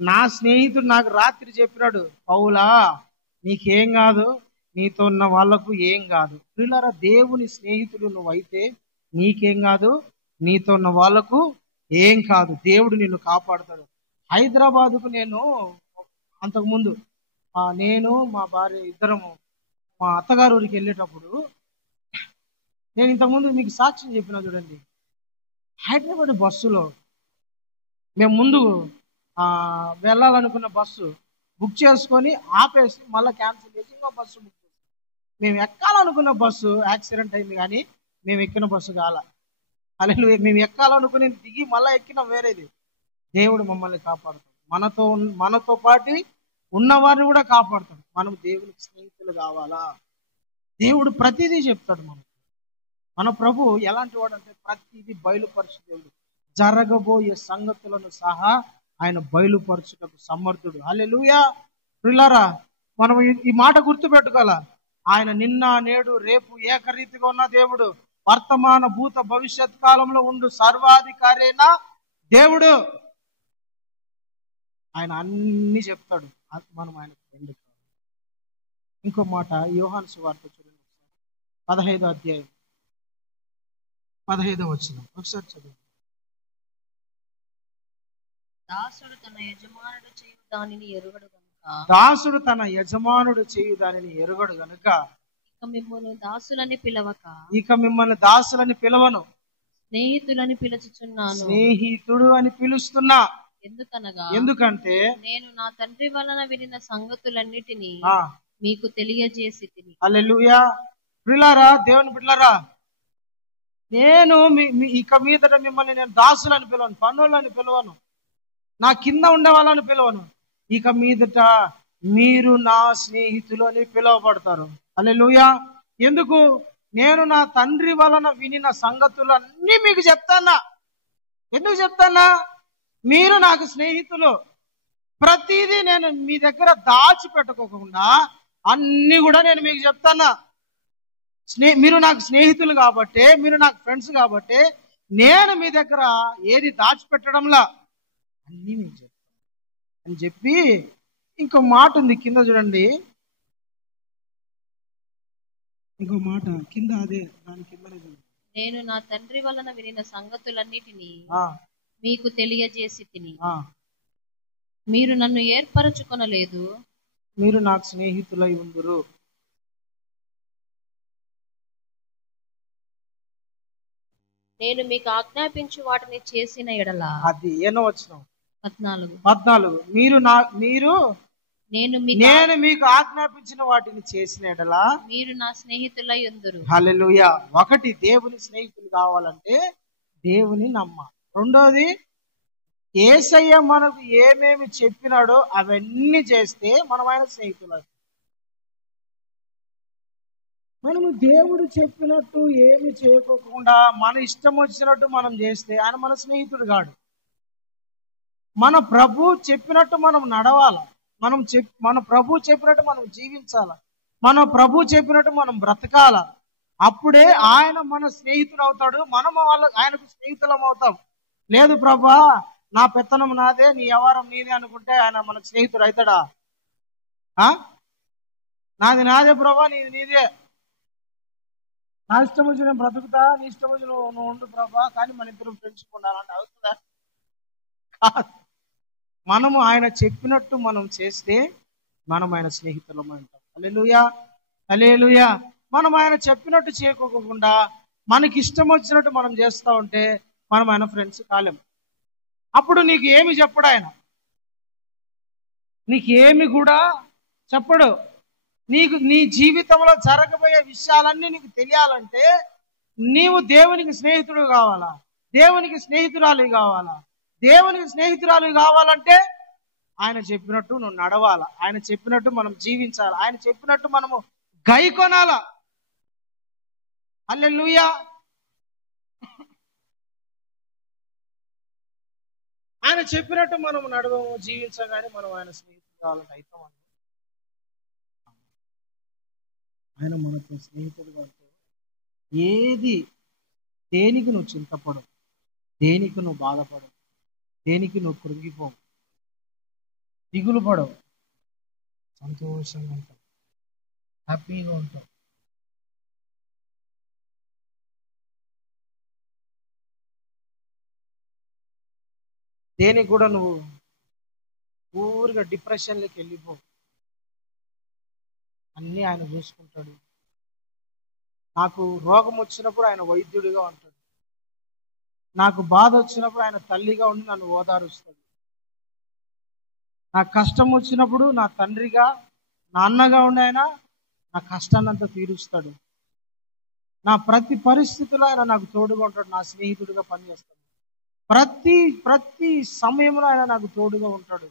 నా స్నేహితుడు నాకు రాత్రి చెప్పినాడు, పౌలా నీకేం కాదు, నీతో ఉన్న వాళ్ళకు ఏం కాదు. ప్రియులారా, దేవుని స్నేహితుడు నువ్వైతే నీకేం కాదు, నీతో ఉన్న వాళ్ళకు ఏం కాదు. దేవుడు నిన్ను కాపాడుతాడు. హైదరాబాదుకు నేను అంతకుముందు నేను మా భార్య ఇద్దరము మా అత్తగారు ఊరికి వెళ్ళేటప్పుడు, నేను ఇంతకుముందు మీకు సాక్ష్యం చెప్పిన చూడండి, హైదరాబాద్ బస్సులో మేము ముందు వెళ్ళాలనుకున్న బస్సు బుక్ చేసుకొని ఆపేసి మళ్ళీ క్యాన్సిల్ చేసి ఇంకో బస్సు బుక్ చేసి, మేము ఎక్కాలనుకున్న బస్సు యాక్సిడెంట్ అయింది, కానీ మేము ఎక్కిన బస్సు కాల. అలా మేము ఎక్కాలనుకుని దిగి మళ్ళీ ఎక్కిన వేరేది. దేవుడు మమ్మల్ని కాపాడుతాడు. మనతో పాటు ఉన్నవారిని కూడా కాపాడుతాడు. మనం దేవునికి స్నేహితులు కావాలా? దేవుడు ప్రతిదీ చెప్తాడు మనకు. మన ప్రభు ఎలాంటి వాడు అంటే ప్రతిదీ బయలుపరచు దేవుడు. జరగబోయే సంగతులను సహా ఆయన బయలుపరచుటకు సమర్థుడు. హల్లెలూయా. ప్రియులారా, మనం ఈ మాట గుర్తుపెట్టుకోవాలా, ఆయన నిన్న నేడు రేపు ఏకరీతిగా ఉన్న దేవుడు, వర్తమాన భూత భవిష్యత్ కాలంలో ఉండు సర్వాధికారి అయిన దేవుడు. ఆయన అన్ని చెప్తాడు, మనం ఆయన ఫ్రెండ్. ఇంకో మాట యోహాను సువార్త చూడండి, 15వ అధ్యాయం 15వ వచనం ఒకసారి చదువు. దాసుడు తన యజమానుడు చేయు దానిని ఎరుగడు గనుక, దాసుడు తన యజమానుడు చేయు దానిని ఎరుగడు గనుక, ఇక మిమ్మల్ని దాసులని పిలవక, ఇక మిమ్మల్ని దాసులని పిలవను, స్నేహితులని పిలుచుచున్నాను. స్నేహితుడు అని పిలుస్తున్నా. ఎందుకనగా, ఎందుకంటే నేను నా తండ్రి వలన వినిన సంగతులన్నిటినీ మీకు తెలియజేసి తిని. హల్లెలూయా. ప్రియులారా, దేవుని బిడ్డలారా, నేను ఇక మీదట మిమ్మల్ని నేను దాసులని పిలవను, పనులని పిలవను, నా కింద ఉండే వాళ్ళని పిలవను. ఇక మీదట మీరు నా స్నేహితులు అని పిలువబడతారు. హల్లెలూయా. ఎందుకు? నేను నా తండ్రి వలన వినిన సంగతులు అన్నీ మీకు చెప్తానా. ఎందుకు చెప్తానా? మీరు నాకు స్నేహితులు. ప్రతిదీ నేను మీ దగ్గర దాచిపెట్టుకోకుండా అన్ని కూడా నేను మీకు చెప్తానా. మీరు నాకు స్నేహితులు కాబట్టి, మీరు నాకు ఫ్రెండ్స్ కాబట్టి నేను మీ దగ్గర ఏది దాచిపెట్టడంలా అన్నీ మీకు చెప్తాను అని చెప్పి ఇంకో మాట ఉంది కింద చూడండి. ఇంకో మాట కింద, అదే దాని కింద, నేను నా తండ్రి వలన వినిన సంగతులన్నిటినీ మీకు తెలియజేసి తిని మీరు నన్ను ఏర్పరచుకొనలేదు. మీరు నాకు స్నేహితులై ఉందురు. నేను మీకు ఆజ్ఞాపించు వాటిని చేసిన ఎడల. అది ఏనో వచ్చిన 14. మీరు నేను మీకు ఆజ్ఞాపించిన వాటిని చేసిన ఎడల మీరు నా స్నేహితులై ఉందురు. హల్లెలూయా. ఒకటి, దేవుని స్నేహితులు కావాలంటే దేవుని నమ్మాలి. రెండోది, యేసయ్య మనకు ఏమేమి చెప్పినాడో అవన్నీ చేస్తే మనం ఆయన స్నేహితులు. మనము దేవుడు చెప్పినట్టు ఏమి చేయకోకుండా మన ఇష్టం వచ్చినట్టు మనం చేస్తే ఆయన మన స్నేహితుడు కాడు. మన ప్రభు చెప్పినట్టు మనం నడవాల. మన ప్రభు చెప్పినట్టు మనం జీవించాల. మన ప్రభు చెప్పినట్టు మనం బ్రతకాల. అప్పుడే ఆయన మన స్నేహితుడు అవుతాడు, మనం ఆయనకు స్నేహితులం అవుతాం. లేదు ప్రభా నా పెత్తనం నాదే, నీ వ్యవహారం నీదే అనుకుంటే ఆయన మనకు స్నేహితుడు అవుతాడా? నాదే ప్రభా, నీదే, నా ఇష్టం వచ్చి నేను బ్రతుకుతా, నీ ఇష్టం వచ్చి నువ్వు ఉండు ప్రభా, కానీ మన ఇద్దరు ఫ్రెండ్షిప్ ఉండాలంటే అవుతుందా? మనము ఆయన చెప్పినట్టు మనం చేస్తే మనం ఆయన స్నేహితులం అంటాం. హల్లెలూయా, హల్లెలూయా. మనం ఆయన చెప్పినట్టు చేయకోకుండా మనకి ఇష్టం వచ్చినట్టు మనం చేస్తూ ఉంటే మనం ఆయన ఫ్రెండ్స్ కాలేం. అప్పుడు నీకు ఏమి చెప్పడు ఆయన, నీకేమి కూడా చెప్పడు. నీ జీవితంలో జరగబోయే విషయాలన్నీ నీకు తెలియాలంటే నీవు దేవునికి స్నేహితుడు కావాలా, దేవునికి స్నేహితురాలు కావాలా. దేవునికి స్నేహితురాలు కావాలంటే ఆయన చెప్పినట్టు నువ్వు నడవాలా, ఆయన చెప్పినట్టు మనం జీవించాలి, ఆయన చెప్పినట్టు మనము గైకొనాలా. హల్లెలూయా. ఆయన చెప్పినట్టు మనం నడవము, జీవించగానే మనం ఆయన స్నేహితులు కావాలంటే అవుతాం. ఆయన మనతో స్నేహితుడుగా ఉంటే దేనికి నువ్వు చింతపడవు, దేనికి నువ్వు బాధపడవు, దేనికి నువ్వు కృంగిపోవు, దిగులు పడవు, సంతోషంగా ఉంటావు, హ్యాపీగా ఉంటావు. దేనికి కూడా నువ్వు ఊరిగా డిప్రెషన్లోకి వెళ్ళిపోవు. అన్నీ ఆయన చూసుకుంటాడు. నాకు రోగం వచ్చినప్పుడు ఆయన వైద్యుడిగా ఉంటాడు, నాకు బాధ వచ్చినప్పుడు ఆయన తల్లిగా ఉండి నన్ను ఓదారుస్తాడు, నాకు కష్టం వచ్చినప్పుడు నా తండ్రిగా, నా అన్నగా ఉండి ఆయన నా కష్టాన్నంతా తీరుస్తాడు. నా ప్రతి పరిస్థితిలో ఆయన నాకు తోడుగా ఉంటాడు, నా స్నేహితుడిగా పనిచేస్తాడు. ప్రతి సమయంలో ఆయన నాకు తోడుగా ఉంటాడు.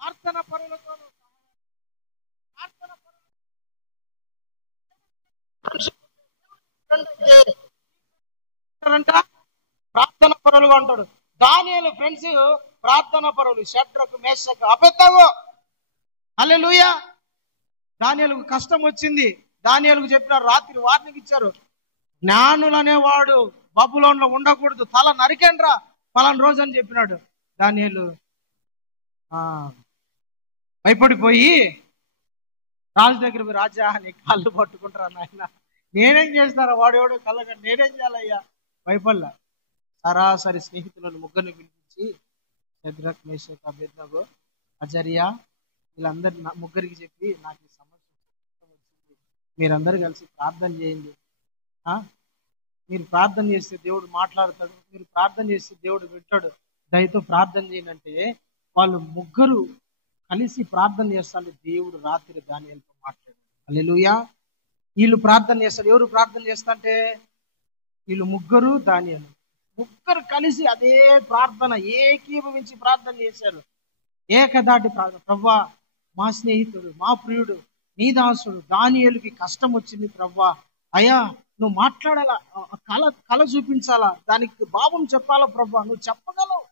ప్రార్థన పరులతో ప్రార్థన పరులంట ప్రార్థన పరులుగా ఉంటాడు. దానియేలు ఫ్రెండ్స్ ప్రార్థన పరులు, షడ్రకు మేషకు అబేద్నెగో. హల్లెలూయా. దానియేలుకు కష్టం వచ్చింది. దానియేలుకు చెప్పినారు, రాత్రి వార్నింగ్ ఇచ్చారు, జ్ఞానులు అనేవాడు బబులోన్లో ఉండకూడదు, తల నరికేండ్రా పలానా రోజు అని చెప్పినాడు. దానియేలు భయపడిపోయి రాజు దగ్గర పోయి, రాజా నీ కాళ్ళు పట్టుకుంటారా నాయన, నేనేం చేస్తారా, వాడేవాడు కళ్ళగా నేనేం చేయాలయ్యా. భయపడలా. సరాసరి స్నేహితులను ముగ్గురిని పిలిపించి, షద్రక్ మేషక్ అబేద్నెగో అజర్యా వీళ్ళందరి ముగ్గురికి చెప్పి, నాకు ఈ సమస్య వచ్చింది, మీరందరూ కలిసి ప్రార్థన చేయండి. మీరు ప్రార్థన చేస్తే దేవుడు మాట్లాడతాడు, మీరు ప్రార్థన చేస్తే దేవుడు వింటాడు, దయతో ప్రార్థన చేయండి అంటే వాళ్ళు ముగ్గురు కలిసి ప్రార్థన చేస్తాను. దేవుడు రాత్రి దానియేలుతో మాట్లాడాడు. హల్లెలూయా. వీళ్ళు ప్రార్థన చేస్తారు. ఎవరు ప్రార్థన చేస్తాంటే వీళ్ళు ముగ్గురు, దానియేలు ముగ్గురు కలిసి అదే ప్రార్థన ఏకీభవించి ప్రార్థన చేశారు. ఏకదాటి ప్రార్థన. ప్రభువా, మా స్నేహితుడు, మా ప్రియుడు, నీ దాసుడు దానియేలుకి కష్టం వచ్చింది ప్రభువా, అయ్యా నువ్వు మాట్లాడాలా, కళ చూపించాలా, దానికి భావం చెప్పాలా ప్రభువా, నువ్వు చెప్పగలవు.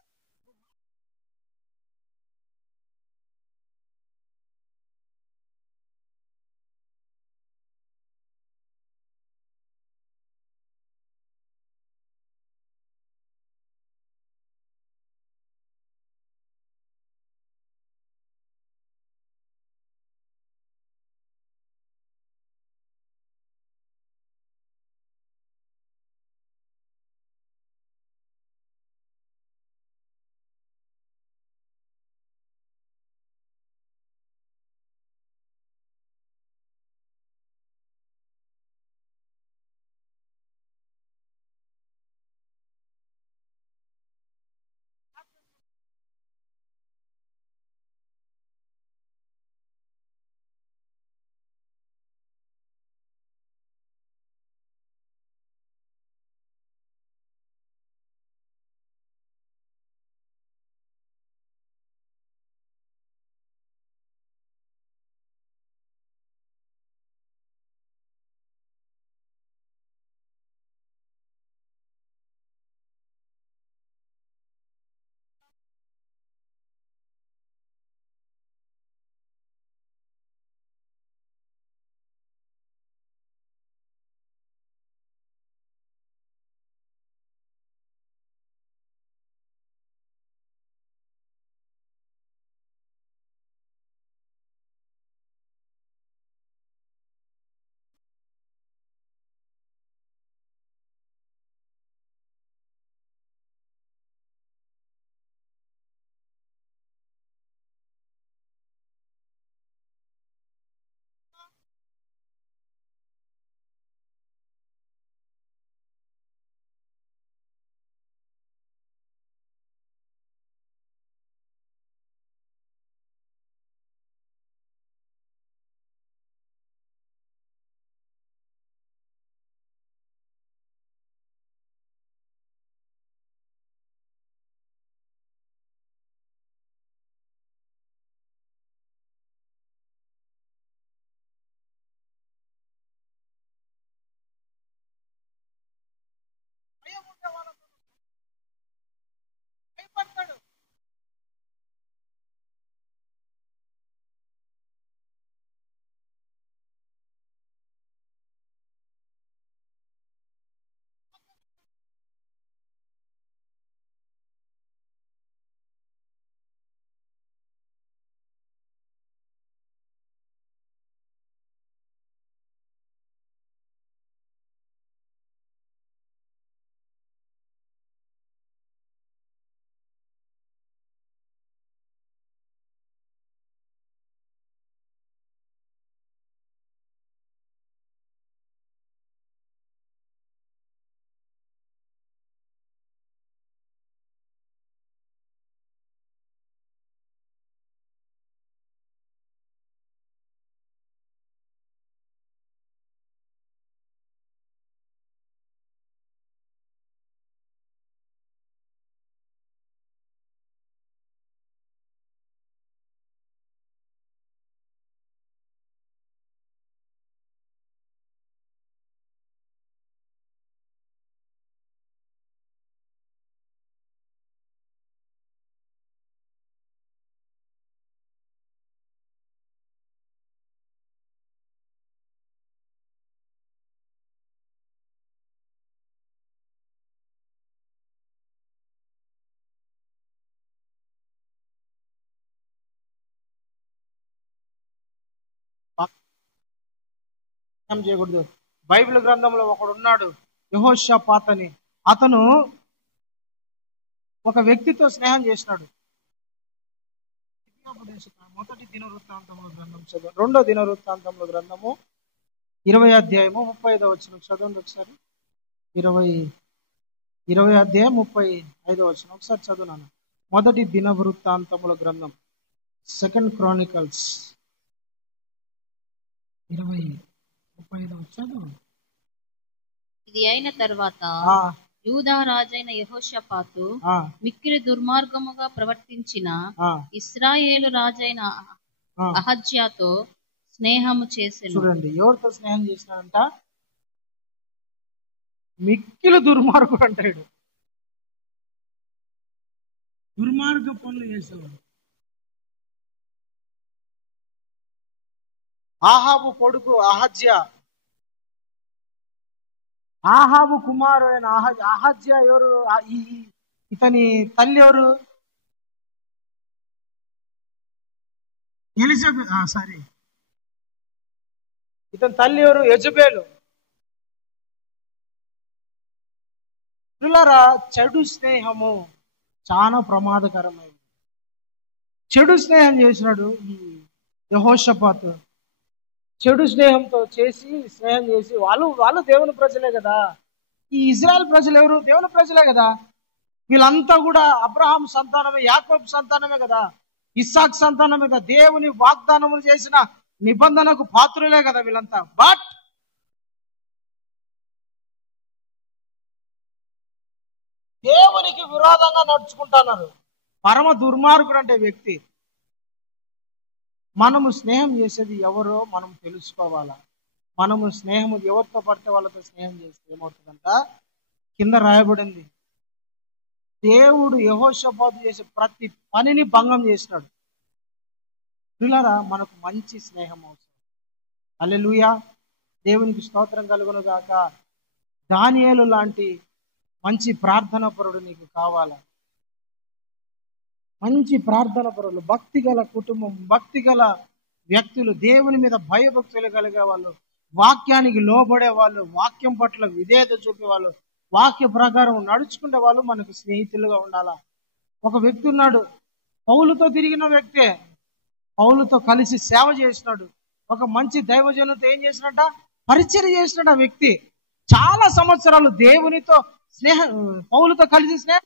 స్నేహం చేయకూడదు. బైబిల్ గ్రంథంలో ఒకడు ఉన్నాడు, యెహోషాపాత్ అని. అతను ఒక వ్యక్తితో స్నేహం చేసినాడు. మొదటి దినవృత్తాంతంలో గ్రంథం చదువు, 2వ దినవృత్తాంతంలో గ్రంథము 20వ అధ్యాయము 35వ వచనం చదవండి ఒకసారి. 20వ అధ్యాయం 35వ వచనం ఒకసారి చదువునాను. మొదటి దినవృత్తాంతముల గ్రంథం, 2 Chronicles 20:35 చదువు. ఇది అయిన తర్వాత యూదా రాజైన యెహోషాపాతు మిక్కిలి దుర్మార్గముగా ప్రవర్తించిన ఇశ్రాయేలు రాజైన అహజ్యాతో స్నేహము చేసెను. చూడండి, ఎవరితో స్నేహం చేసినాడంట? మిక్కిలి దుర్మార్గుడు అంటాడు. దుర్మార్గ పనులు చేసేవాడు. ఆహాబు కొడుకు అహజ్యా, ఆహాబు కుమారుడైన అహజ్యా ఎవరు? ఇతని తల్లి ఎవరు? ఎలిజబెత్. సారీ, ఇతని తల్లి ఎవరు? యెజబెలు. పిల్లరా, చెడు స్నేహము చాలా ప్రమాదకరమైనది. చెడు స్నేహం చేసినాడు ఈ యెహోషాపాతు. చెడు స్నేహంతో స్నేహం చేసి వాళ్ళు దేవుని ప్రజలే కదా. ఈ ఇజ్రాయెల్ ప్రజలు ఎవరు? దేవుని ప్రజలే కదా. వీళ్ళంతా కూడా అబ్రహాం సంతానమే, యాకోబు సంతానమే కదా, ఇస్సాక్ సంతానమే కదా. దేవుని వాగ్దానములు చేసిన నిబంధనకు పాత్రులే కదా వీళ్ళంతా. బట్ దేవునికి విరోధంగా నడుచుకుంటున్నారు. పరమ దుర్మార్గుడు అంటే వ్యక్తి. మనము స్నేహం చేసేది ఎవరో మనం తెలుసుకోవాలా. మనము స్నేహం ఎవరితో పడితే వాళ్ళతో స్నేహం చేస్తే ఏమవుతుందంట? కింద రాయబడింది, దేవుడు యెహోషాపాతు చేసే ప్రతి పనిని భంగం చేసినాడు. పిల్లరా, మనకు మంచి స్నేహం అవసరం. హల్లెలూయా, దేవునికి స్తోత్రం కలుగును గాక. దానియేలు లాంటి మంచి ప్రార్థన పరుడు నీకు కావాలా? మంచి ప్రార్థన పరులు, భక్తి గల కుటుంబం, భక్తి గల వ్యక్తులు, దేవుని మీద భయభక్తులు కలిగే వాళ్ళు, వాక్యానికి లోబడే వాళ్ళు, వాక్యం పట్ల విధేయత చూపే వాళ్ళు, వాక్య ప్రకారం నడుచుకునే వాళ్ళు మనకు స్నేహితులుగా ఉండాలా. ఒక వ్యక్తి ఉన్నాడు, పౌలుతో తిరిగిన వ్యక్తే, పౌలుతో కలిసి సేవ చేసినాడు. ఒక మంచి దైవజనుతో ఏం చేసినట్ట? పరిచర్య చేసినాడు. ఆ వ్యక్తి చాలా సంవత్సరాలు దేవునితో పౌలుతో కలిసి స్నేహం.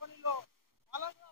పనిలో బలంగా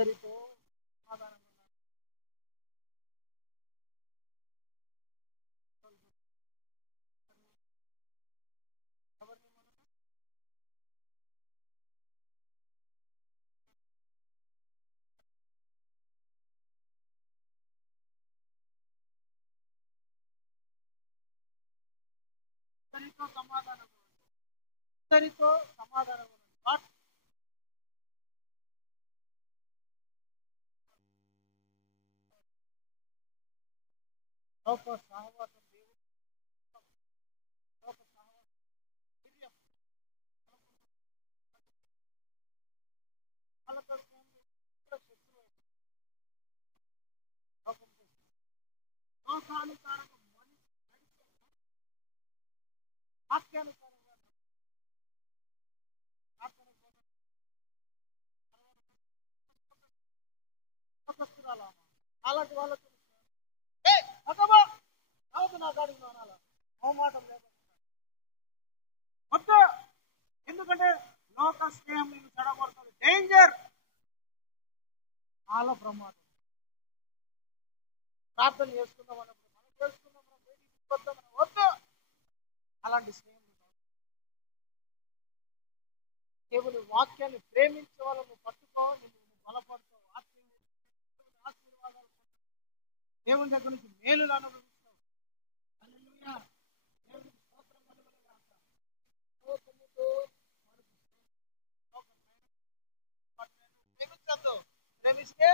అందరితో సమాధానం అందరితో సమాధానం అందరితో సమాధానం లోక సహవాసం దేవుడు లోక సహవాసం ధైర్యం వాళ్ళతో శత్రువు లోకానుసారంగా వాక్యానుసారంగా అలాంటి వాళ్ళతో నా గాడికి మాట వద్దు, ఎందుకంటే లోక స్నేహం నేను చెడగొడుతుంది. డేంజర్, చాలా ప్రమాదం. ప్రార్థన చేసుకుందాం అన్నప్పుడు మనం చేసుకుందాం, మనం బయటికి వద్దు. అలాంటి స్నేహం దేవుని వాక్యాన్ని ప్రేమించే వాళ్ళను పట్టుకో, నిన్ను బలపడుతావు, ఆశీర్వాదాలు దేవుని దగ్గర నుంచి మేలులు అనుభవిస్తావు. ప్రేమిస్తే